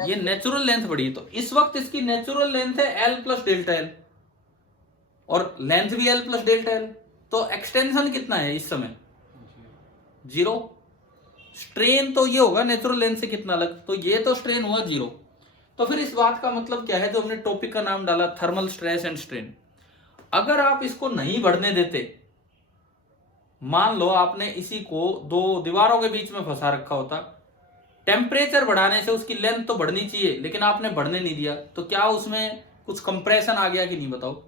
ये नेचुरल लेंथ बढ़ी है। तो इस वक्त इसकी नेचुरल लेंथ है एल प्लस डेल्टा एल, और लेंथ भी एल प्लस डेल्टा एल। तो एक्सटेंशन कितना है इस समय? 0। स्ट्रेन तो ये होगा नेचुरल लेंथ से कितना अलग, तो ये तो स्ट्रेन हुआ 0। तो फिर इस बात का मतलब क्या है, जो हमने टॉपिक का नाम डाला थर्मल स्ट्रेस एंड स्ट्रेन, अगर आप इसको नहीं बढ़ने देते, मान लो आपने इसी को 2 दीवारों के बीच में फंसा रखा होता, टेम्परेचर बढ़ाने से उसकी लेंथ तो बढ़नी चाहिए, लेकिन आपने बढ़ने नहीं दिया, तो क्या उसमें कुछ कंप्रेशन आ गया कि नहीं, बताओ?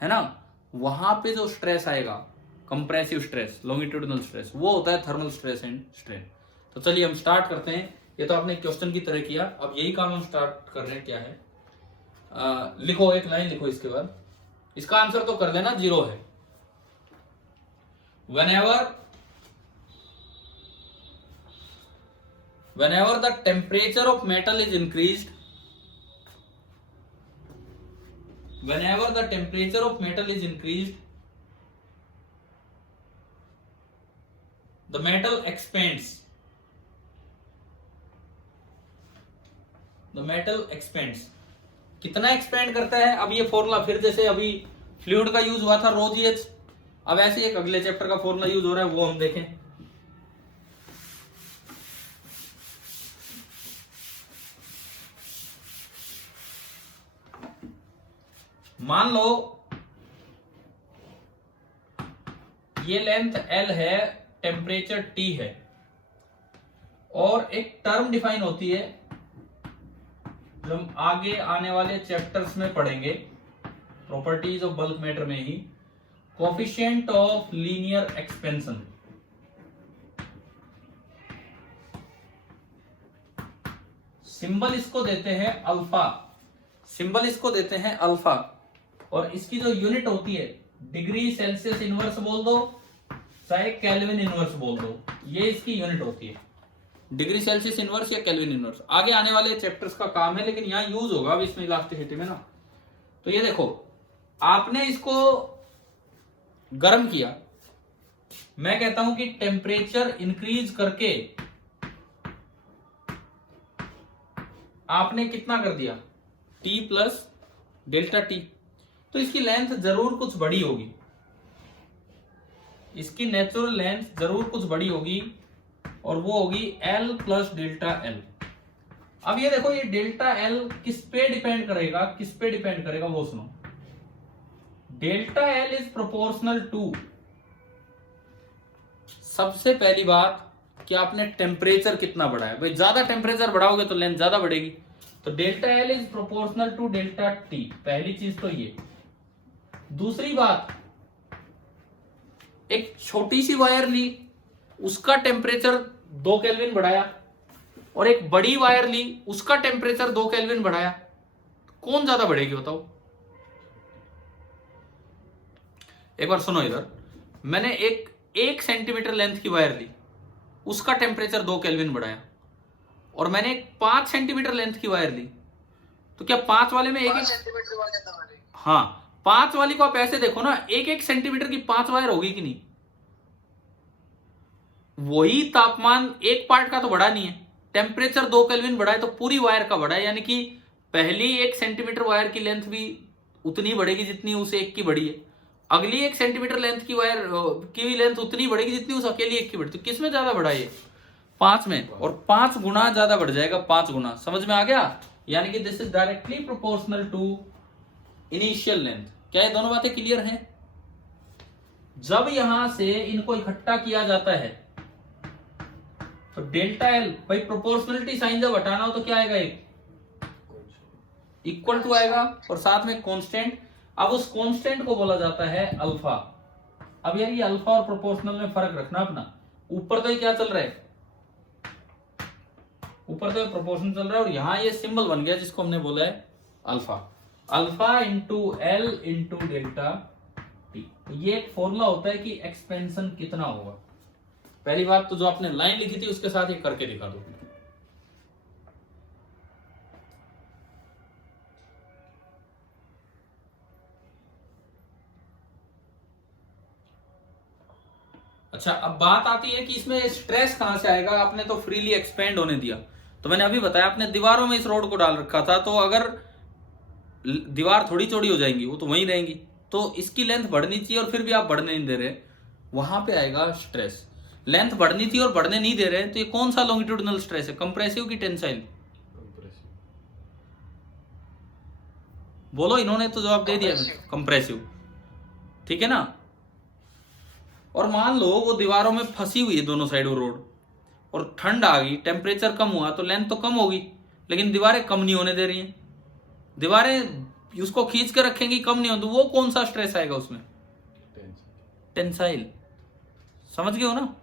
है ना, वहां पे जो स्ट्रेस आएगा, कंप्रेसिव स्ट्रेस, लॉन्गिट्यूडिनल स्ट्रेस, वो होता है थर्मल स्ट्रेस एंड स्ट्रेन। तो चलिए हम स्टार्ट करते हैं। ये तो आपने क्वेश्चन की तरह किया, अब यही काम हम स्टार्ट कर रहे हैं। क्या है, लिखो, एक लाइन लिखो इसके बाद। इसका आंसर तो कर लेना, 0 है। whenever the temperature of metal is increased, whenever the temperature of metal is increased, the metal expands, the metal expands। कितना एक्सपेंड करता है? अब ये फॉर्मूला फिर, जैसे अभी फ्लूइड का यूज हुआ था रो जी एच, अब ऐसे एक अगले चैप्टर का फॉर्मूला यूज हो रहा है, वो हम देखें। मान लो ये लेंथ L है, टेम्परेचर T है, और एक टर्म डिफाइन होती है जो हम आगे आने वाले चैप्टर्स में पढ़ेंगे, प्रॉपर्टीज ऑफ बल्क मैटर में ही, coefficient of linear expansion. Symbol इसको देते हैं अल्फा, सिंबल इसको देते हैं अल्फा, और इसकी जो यूनिट होती है, डिग्री सेल्सियस इनवर्स बोल दो चाहे केल्विन इनवर्स बोल दो, ये इसकी यूनिट होती है, डिग्री सेल्सियस इनवर्स या केल्विन इनवर्स। आगे आने वाले चैप्टर्स का काम है, लेकिन यहां यूज होगा अब इसमें इलास्टिसिटी में ना। तो ये देखो, आपने इसको गर्म किया, मैं कहता हूं कि टेम्परेचर इंक्रीज करके आपने कितना कर दिया, T प्लस डेल्टा टी, तो इसकी लेंथ जरूर कुछ बड़ी होगी, इसकी नेचुरल लेंथ जरूर कुछ बड़ी होगी और वो होगी एल प्लस डेल्टा एल। अब ये देखो, ये डेल्टा एल किस पे डिपेंड करेगा, किस पे डिपेंड करेगा वो सुनो। Delta L is proportional to, सबसे पहली बात कि आपने टेम्परेचर कितना बढ़ाया, भाई ज्यादा टेम्परेचर बढ़ाओगे तो लेंथ ज्यादा बढ़ेगी, तो delta L is proportional to delta T, पहली चीज तो ये। दूसरी बात, एक छोटी सी वायर ली, उसका टेम्परेचर 2 केल्विन बढ़ाया, और एक बड़ी वायर ली, उसका टेम्परेचर 2 केल्विन बढ़ाया, कौन ज्यादा बढ़ेगी बताओ? एक बार सुनो इधर, मैंने एक सेंटीमीटर लेंथ की वायर ली, उसका टेम्परेचर 2 केल्विन बढ़ाया, और मैंने एक 5 सेंटीमीटर लेंथ की वायर ली, तो क्या 5 वाले में एक सेंटीमीटर, हाँ 5 वाली को आप ऐसे देखो ना, एक सेंटीमीटर की 5 वायर होगी कि नहीं? वही तापमान एक पार्ट का तो बढ़ा नहीं है, टेम्परेचर 2 केल्विन बढ़ा है तो पूरी वायर का बढ़ा है, यानी कि पहली 1 सेंटीमीटर वायर की लेंथ भी उतनी बढ़ेगी जितनी उस एक की बढ़ी है, अगली 1 सेंटीमीटर लेंथ की वायर की भी लेंथ उतनी बढ़ेगी जितनी उस अकेली एक की बढ़ी। तो किस में ज्यादा बढ़ा है? 5 में, और 5 गुना ज्यादा बढ़ जाएगा, 5 गुना। समझ में आ गया? यानी कि this is directly proportional to initial length. क्या ये दोनों बातें क्लियर हैं? जब यहां से इनको इकट्ठा किया जाता है तो डेल्टा एल, भाई प्रोपोर्शनलिटी साइन जब हटाना हो तो क्या आएगा? एक इक्वल टू आएगा और साथ में कांस्टेंट। अब उस कांस्टेंट को बोला जाता है अल्फा। अब यार ये अल्फा और प्रोपोर्शनल में फर्क रखना अपना। ऊपर तो ये क्या चल रहा है? ऊपर तो ये प्रोपोर्शनल चल रहा है और यहां ये सिंबल बन गया जिसको हमने बोला है alpha. Alpha into L into delta T. ये एक फॉर्मूला होता है कि एक्सपेंशन कितना होगा। पहली बात तो जो आपने लाइन लिखी थी उसके साथ ये करके दिखा दो। अच्छा, अब बात आती है कि इसमें स्ट्रेस कहां से आएगा। आपने तो फ्रीली एक्सपेंड होने दिया, तो मैंने अभी बताया आपने दीवारों में इस रोड को डाल रखा था, तो अगर दीवार थोड़ी चौड़ी हो जाएंगी वो तो वहीं रहेंगी, तो इसकी लेंथ बढ़नी चाहिए और फिर भी आप बढ़ने नहीं दे रहे, वहां पे आएगा स्ट्रेस। लेंथ बढ़नी थी और बढ़ने नहीं दे रहे, तो ये कौन सा लॉन्गिट्यूडिनल स्ट्रेस है? कंप्रेसिव की टेंसाइल? बोलो, इन्होंने तो जवाब दे दिया कंप्रेसिव, ठीक है ना। और मान लो वो दीवारों में फंसी हुई है दोनों साइड वो रोड, और ठंड आ गई, टेम्परेचर कम हुआ तो लेंथ तो कम होगी, लेकिन दीवारें कम नहीं होने दे रही हैं। दीवारें उसको खींच के रखेंगी, कम नहीं हो, तो वो कौन सा स्ट्रेस आएगा उसमें? टेंसाइल। समझ गए हो ना?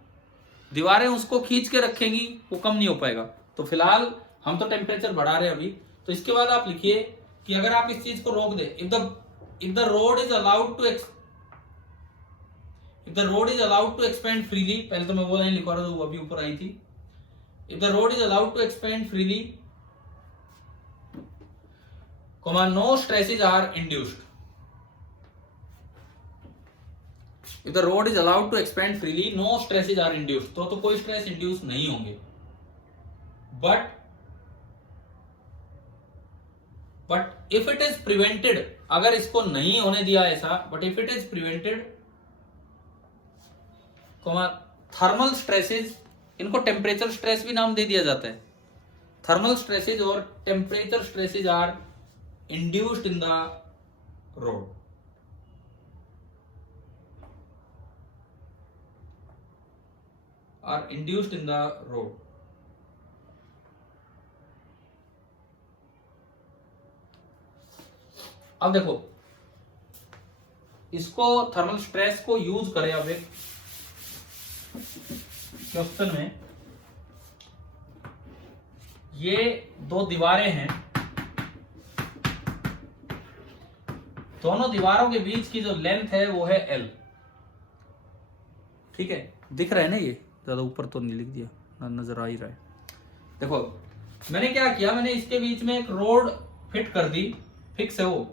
दीवारें उसको खींच के रखेंगी, वो कम नहीं हो पाएगा। तो फिलहाल हम तो टेम्परेचर बढ़ा रहे हैं अभी, तो इसके बाद आप लिखिए कि अगर आप इस चीज को रोक दे, if the rod is allowed to expand freely, पहले तो मैं वो लाइन लिखवा रहा था, वो अभी ऊपर आई थी। If the rod is allowed to expand freely, no stresses are induced. If the road is allowed to expand freely, no stresses are induced. तो कोई स्ट्रेस इंड्यूस नहीं होंगे। But if it is prevented, अगर इसको नहीं होने दिया ऐसा, but if it is prevented, thermal stresses, इनको टेम्परेचर स्ट्रेस भी नाम दे दिया जाता है। थर्मल स्ट्रेसेस और temperature stresses are induced in the road. Are induced in the road. अब देखो, इसको थर्मल स्ट्रेस को यूज करें अब एक क्वेश्चन में। ये दो दीवारें हैं, दोनों दीवारों के बीच की जो लेंथ है वो है L, ठीक है? दिख रहा है ना? ये ज्यादा ऊपर तो नहीं लिख दिया ना, नजर आ ही रहा है। देखो मैंने क्या किया, मैंने इसके बीच में एक रोड फिट कर दी, फिक्स है वो।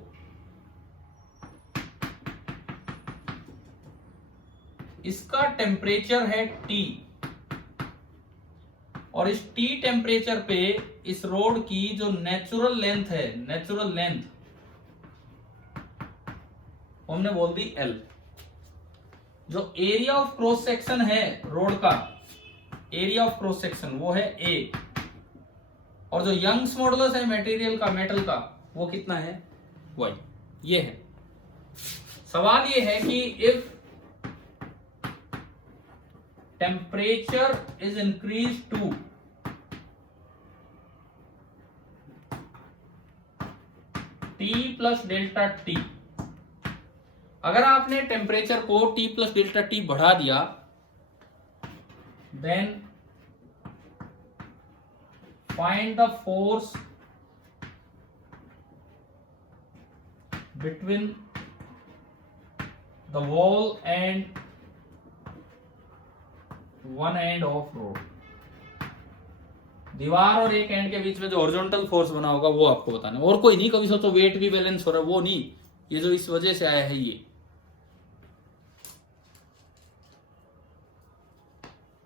इसका टेम्परेचर है T, और इस T टेम्परेचर पे इस रोड की जो नेचुरल लेंथ है, नेचुरल लेंथ वो हमने बोल दी L। जो एरिया ऑफ क्रॉस सेक्शन है रोड का, एरिया ऑफ क्रॉस सेक्शन वो है A, और जो यंग्स मॉडुलस है मटेरियल का, मेटल का, वो कितना है Y। ये है सवाल। ये है कि if temperature is increase to T plus delta T, अगर आपने टेम्परेचर को T प्लस डेल्टा T बढ़ा दिया, then find the force between the wall and one end of rod. दीवार और एक एंड के बीच में जो हॉरिजॉन्टल फोर्स बना होगा वो आपको बताना है, और कोई नहीं। कभी सोचो वेट भी बैलेंस हो रहा है, वो नहीं, ये जो इस वजह से आया है ये।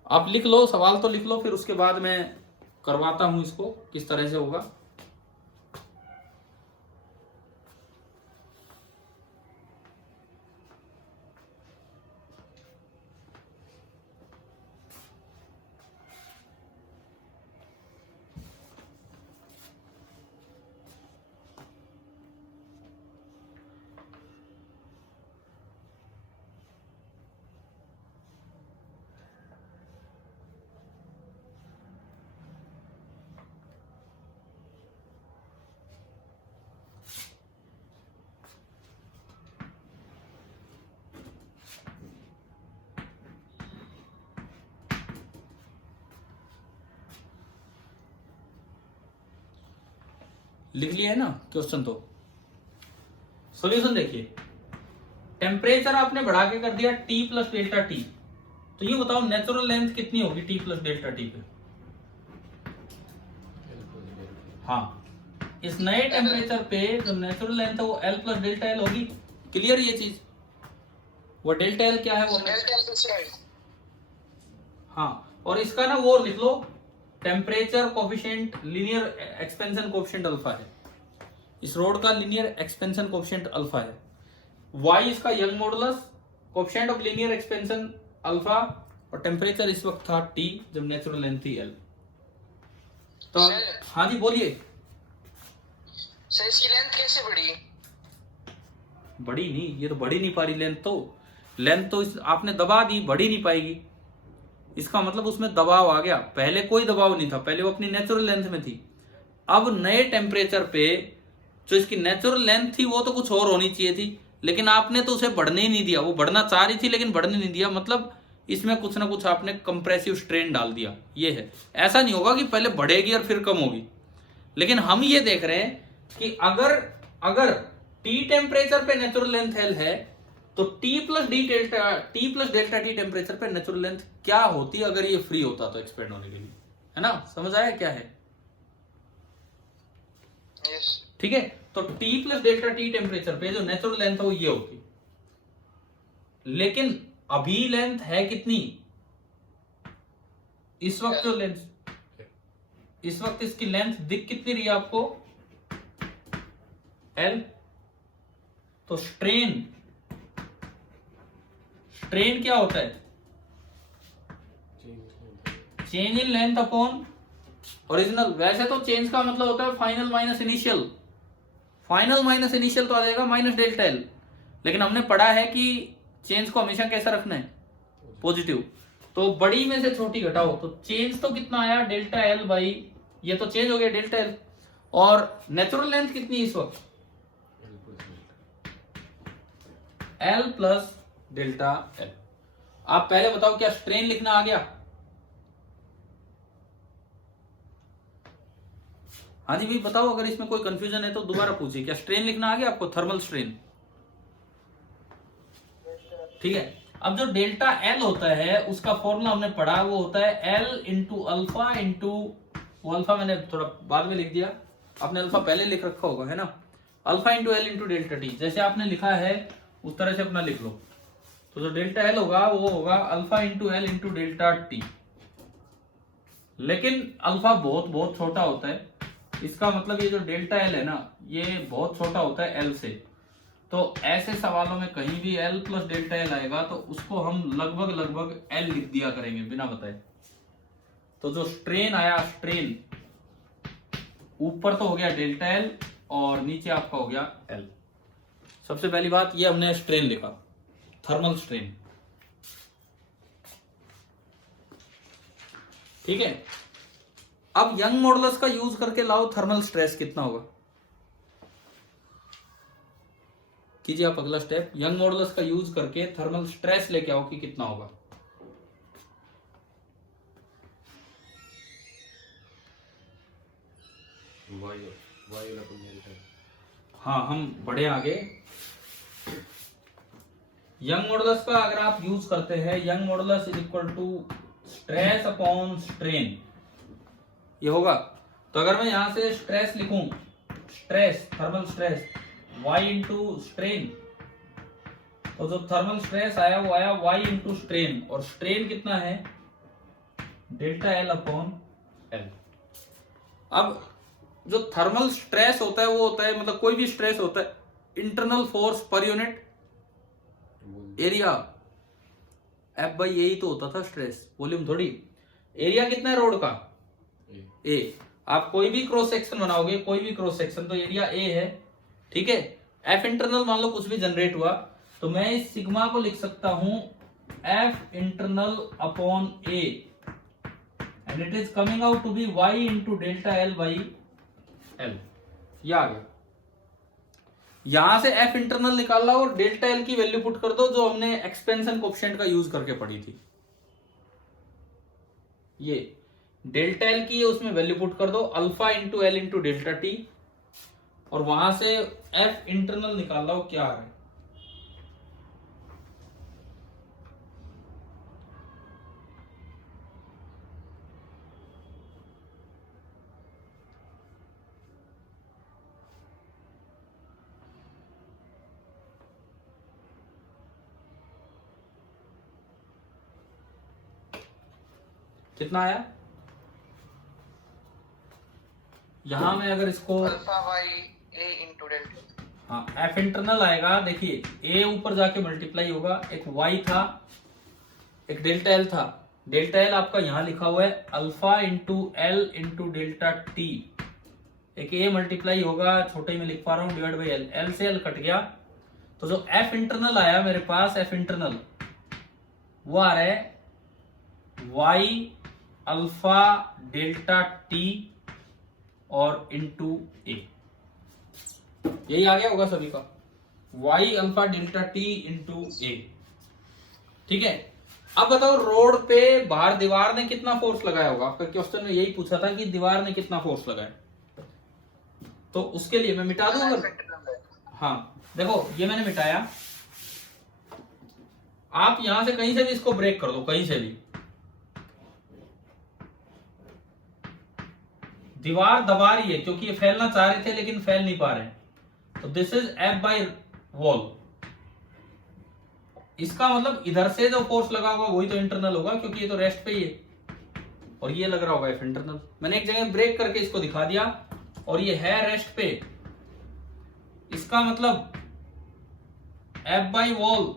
आप लिख लो, सवाल तो लिख लो, फिर उसके बाद मैं करवाता हूं इसको किस तरह से होगा। लिख लिया है ना क्वेश्चन? तो सॉल्यूशन देखिए, टेम्परेचर आपने बढ़ा के कर दिया T प्लस डेल्टा T, तो ये बताओ नेचुरल लेंथ कितनी होगी T प्लस डेल्टा T पे? हाँ, इस नए टेम्परेचर पे जो नेचुरल लेंथ है वो L प्लस डेल्टा L होगी। क्लियर ये चीज? वो डेल्टा L क्या है वो? हाँ, और इसका ना वो लिख लो, temperature coefficient, linear expansion coefficient alpha है। इस रोड का लीनियर एक्सपेंशन कोफिशिएंट अल्फा है। y इसका Young modulus, coefficient of linear expansion alpha, और टेम्परेचर इस वक्त था T जब नेचुरल लेंथ थी L। तो हाँ जी बोलिए सर, इसकी लेंथ कैसे बढ़ी? बढ़ी नहीं, ये तो बढ़ी नहीं पा रही लेंथ तो आपने दबा दी, बढ़ी नहीं पाएगी। इसका मतलब उसमें दबाव आ गया, पहले कोई दबाव नहीं था, पहले वो अपनी नेचुरल लेंथ में थी। अब नए टेम्परेचर पे जो इसकी नेचुरल लेंथ थी वो तो कुछ और होनी चाहिए थी, लेकिन आपने तो उसे बढ़ने ही नहीं दिया। वो बढ़ना चाह रही थी लेकिन बढ़ने नहीं दिया, मतलब इसमें कुछ ना कुछ आपने कंप्रेसिव स्ट्रेन डाल दिया। ये है, ऐसा नहीं होगा कि पहले बढ़ेगी और फिर कम होगी। लेकिन हम ये देख रहे हैं कि अगर T टेम्परेचर पे नेचुरल लेंथ L है, तो T plus delta T temperature पे नेचुरल लेंथ क्या होती अगर ये फ्री होता तो एक्सपेंड होने के लिए, है ना? समझ आया क्या है? यस। ठीक है, तो T plus delta T temperature पे जो नेचुरल लेंथ है वो ये होती। लेकिन अभी लेंथ है कितनी? इस वक्त जो लेंथ, इस वक्त इसकी लेंथ दिख कितनी रही है आपको? L। तो स्ट्रेन क्या होता है? Change in length upon original. वैसे तो चेंज का मतलब होता है final minus initial. Final minus initial तो आ जाएगा माइनस डेल्टा L, लेकिन हमने पढ़ा है कि चेंज को हमेशा कैसा रखना है? पॉजिटिव। तो बड़ी में से छोटी घटाओ, तो चेंज तो कितना आया? डेल्टा L बाई, ये तो चेंज हो गया डेल्टा L। और नेचुरल लेंथ कितनी इस वक्त? L plus delta L। आप पहले बताओ क्या स्ट्रेन लिखना आ गया? हाँ जी भाई बताओ, अगर इसमें कोई कंफ्यूजन है तो दोबारा पूछिए। क्या स्ट्रेन लिखना आ गया आपको? Thermal strain. ठीक है, अब जो डेल्टा L होता है उसका फॉर्मूला हमने पढ़ा, वो होता है L इंटू अल्फा इंटू, वो अल्फा मैंने थोड़ा बाद में लिख दिया, आपने अल्फा पहले लिख रखा होगा, है ना? Alpha into L into delta T, जैसे आपने लिखा है उस तरह से अपना लिख लो। तो जो डेल्टा L होगा वो होगा alpha into L into delta T। लेकिन अल्फा बहुत बहुत छोटा होता है, इसका मतलब ये जो डेल्टा L है ना, ये बहुत छोटा होता है L से। तो ऐसे सवालों में कहीं भी L प्लस डेल्टा एल आएगा तो उसको हम लगभग लगभग L लिख दिया करेंगे बिना बताए। तो जो स्ट्रेन आया, स्ट्रेन ऊपर तो हो गया डेल्टा एल और नीचे आपका हो गया L। सबसे पहली बात ये हमने स्ट्रेन लिखा, थर्मल स्ट्रेन। ठीक है, अब यंग मॉडुलस का यूज करके लाओ थर्मल स्ट्रेस कितना होगा। कीजिए आप अगला स्टेप, यंग मॉडुलस का यूज करके थर्मल स्ट्रेस लेके आओ कि कितना होगा। वाई अपन डेल्टा। हाँ, हम बढ़े आगे। यंग मॉडुलस का अगर आप यूज करते हैं, Young modulus is equal to stress upon strain, ये होगा। तो अगर मैं यहां से स्ट्रेस लिखूं, stress, thermal stress y into strain, तो जो थर्मल स्ट्रेस आया वो आया y इंटू स्ट्रेन, और स्ट्रेन कितना है, डेल्टा एल अपॉन एल। अब जो थर्मल स्ट्रेस होता है वो होता है, मतलब कोई भी स्ट्रेस होता है, internal force per unit area, F by A ही तो होता था स्ट्रेस, वॉल्यूम थोड़ी। एरिया कितना है रोड का, ए। आप कोई भी क्रॉस सेक्शन बनाओगे, कोई भी क्रॉस सेक्शन, तो एरिया ए है। ठीक है, एफ इंटरनल मान लो कुछ भी जनरेट हुआ, तो मैं इस सिग्मा को लिख सकता हूं F internal upon A, and it is coming out to be Y into delta L by L. ये आ गया। यहां से एफ इंटरनल निकाल लो और डेल्टा एल की वैल्यू पुट कर दो जो हमने एक्सपेंशन कोएफिशिएंट का यूज करके पढ़ी थी। ये डेल्टा एल की उसमें वैल्यू पुट कर दो, alpha into L into delta T, और वहां से एफ इंटरनल निकाल लो क्या आ रहा है। कितना आया यहां में, अगर इसको अल्फा वाई ए इंटू डेल्टा, हाँ एफ इंटरनल आएगा, देखिए ए ऊपर जाके मल्टीप्लाई होगा, एक वाई था एक डेल्टा एल था, डेल्टा एल आपका यहां लिखा हुआ है alpha into L into delta T, एक ए मल्टीप्लाई होगा, छोटे ही में लिख पा रहा हूं, डिवाइड बाई एल, एल से एल कट गया, तो जो एफ इंटरनल आया मेरे पास, एफ इंटरनल वो आ रहा है वाई अल्फा डेल्टा टी और इंटू ए, यही आ गया होगा सभी का, y alpha delta T into A. ठीक है, अब बताओ रोड पे बाहर दीवार ने कितना फोर्स लगाया होगा। आपका क्वेश्चन में यही पूछा था कि दीवार ने कितना फोर्स लगाया, तो उसके लिए मैं मिटा दूं अगर, हाँ देखो ये मैंने मिटाया, आप यहां से कहीं से भी इसको ब्रेक कर दो, कहीं से भी, दीवार दबा रही है क्योंकि ये फैलना चाह रहे थे लेकिन फैल नहीं पा रहे हैं, तो this is F by wall. इसका मतलब इधर से जो फोर्स लगा होगा वही तो इंटरनल होगा, क्योंकि ये तो रेस्ट पे ही है, और ये लग रहा होगा एफ इंटरनल। मैंने एक जगह ब्रेक करके इसको दिखा दिया, और ये है रेस्ट पे, इसका मतलब F by wall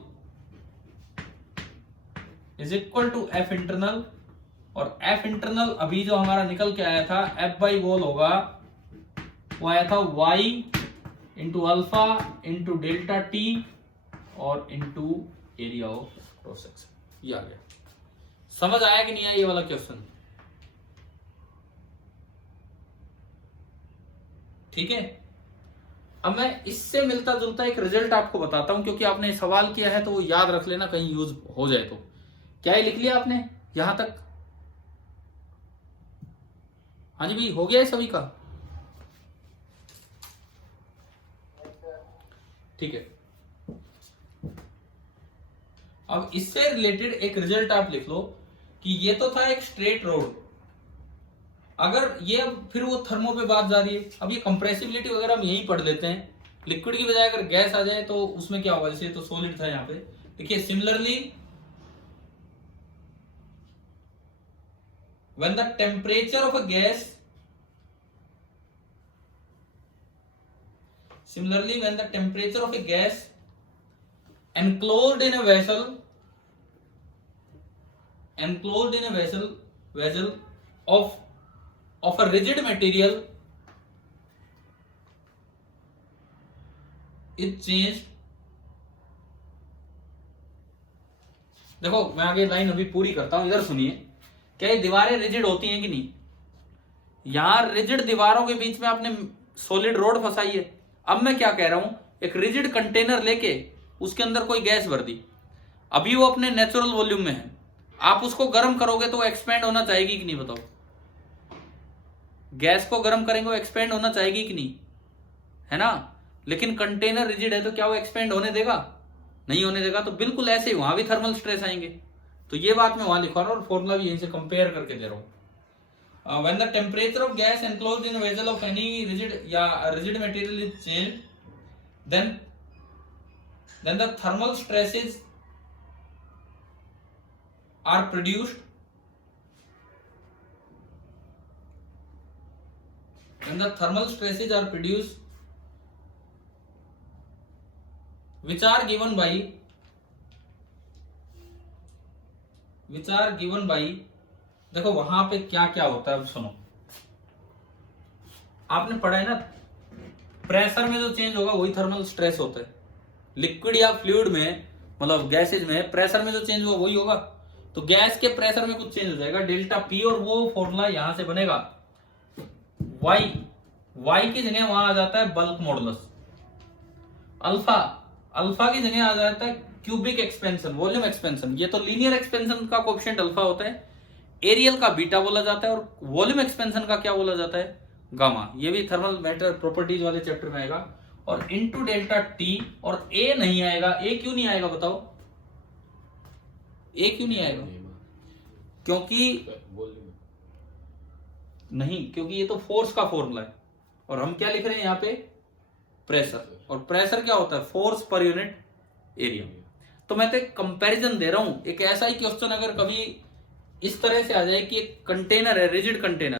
is equal to F internal, और एफ इंटरनल अभी जो हमारा निकल के आया था एफ बाई वॉल होगा, वो आया था Y into alpha into delta T और into area of cross section. ये आ गया। समझ आया कि नहीं आया ये वाला क्वेश्चन? ठीक है, अब मैं इससे मिलता जुलता एक रिजल्ट आपको बताता हूं, क्योंकि आपने सवाल किया है तो वो याद रख लेना, कहीं यूज हो जाए तो। क्या ये लिख लिया आपने यहां तक? हाँ जी भाई, हो गया है सभी का? ठीक है, अब इससे रिलेटेड एक रिजल्ट आप लिख लो कि ये तो था एक स्ट्रेट रोड, अगर ये अब फिर वो थर्मो पे बात जा रही है। अब ये कंप्रेसिबिलिटी वगैरह हम यही पढ़ लेते हैं, लिक्विड की बजाय अगर गैस आ जाए तो उसमें क्या होगा, जैसे तो सॉलिड था यहाँ पे। देखिए similarly when the temperature of a gas Similarly, when the temperature of a gas enclosed in a vessel of a rigid material is changed. देखो मैं आगे लाइन अभी पूरी करता हूं, इधर सुनिए। क्या ये दीवारें रिजिड होती हैं कि नहीं? यहां रिजिड दीवारों के बीच में आपने सॉलिड रोड फंसाई है। अब मैं क्या कह रहा हूं, एक रिजिड कंटेनर लेके उसके अंदर कोई गैस भर दी, अभी वो अपने नेचुरल वॉल्यूम में है, आप उसको गर्म करोगे तो वो एक्सपेंड होना चाहेगी कि नहीं बताओ? गैस को गर्म करेंगे वो एक्सपेंड होना चाहेगी कि नहीं, है ना? लेकिन कंटेनर रिजिड है तो क्या वो एक्सपेंड होने देगा? नहीं होने देगा। तो बिल्कुल ऐसे ही वहां भी थर्मल स्ट्रेस आएंगे। तो ये बात मैं वहां लिखवा रहा हूं और फॉर्मूला भी यहीं से कंपेयर करके दे रहा हूं। When the temperature of gas enclosed in a vessel of any rigid material is changed, then the thermal stresses are produced. When the thermal stresses are produced, which are given by देखो वहां पे क्या क्या होता है। अब सुनो, आपने पढ़ा है ना, प्रेशर में जो चेंज होगा वही थर्मल स्ट्रेस होता है। लिक्विड या फ्लूइड में, मतलब गैसेज में प्रेशर में जो चेंज होगा वही होगा। तो गैस के प्रेशर में कुछ चेंज हो जाएगा, डेल्टा पी, और वो फॉर्मूला यहां से बनेगा वाई की जगह वहां आ जाता है बल्क मॉडुलस। अल्फा की जगह आ जाता है क्यूबिक एक्सपेंशन, वॉल्यूम एक्सपेंशन। ये तो लीनियर एक्सपेंशन का कोएफिशिएंट अल्फा होता है, एरियल का बीटा बोला जाता है, और वॉल्यूम एक्सपेंशन का क्या बोला जाता है? गामा। ये भी थर्मल मैटर प्रॉपर्टीज वाले चैप्टर में आएगा। और इनटू डेल्टा टी, और ए नहीं आएगा। ए क्यों नहीं आएगा बताओ? ए क्यों नहीं आएगा? क्योंकि ये तो फोर्स का फॉर्मूला है, और हम क्या लिख रहे हैं यहाँ पे? प्रेशर। और प्रेशर क्या होता है? Force per unit area. तो मैं तो एक कंपैरिजन दे रहा हूं। एक ऐसा ही क्वेश्चन अगर कभी इस तरह से आ जाए कि एक कंटेनर है, रिजिड कंटेनर,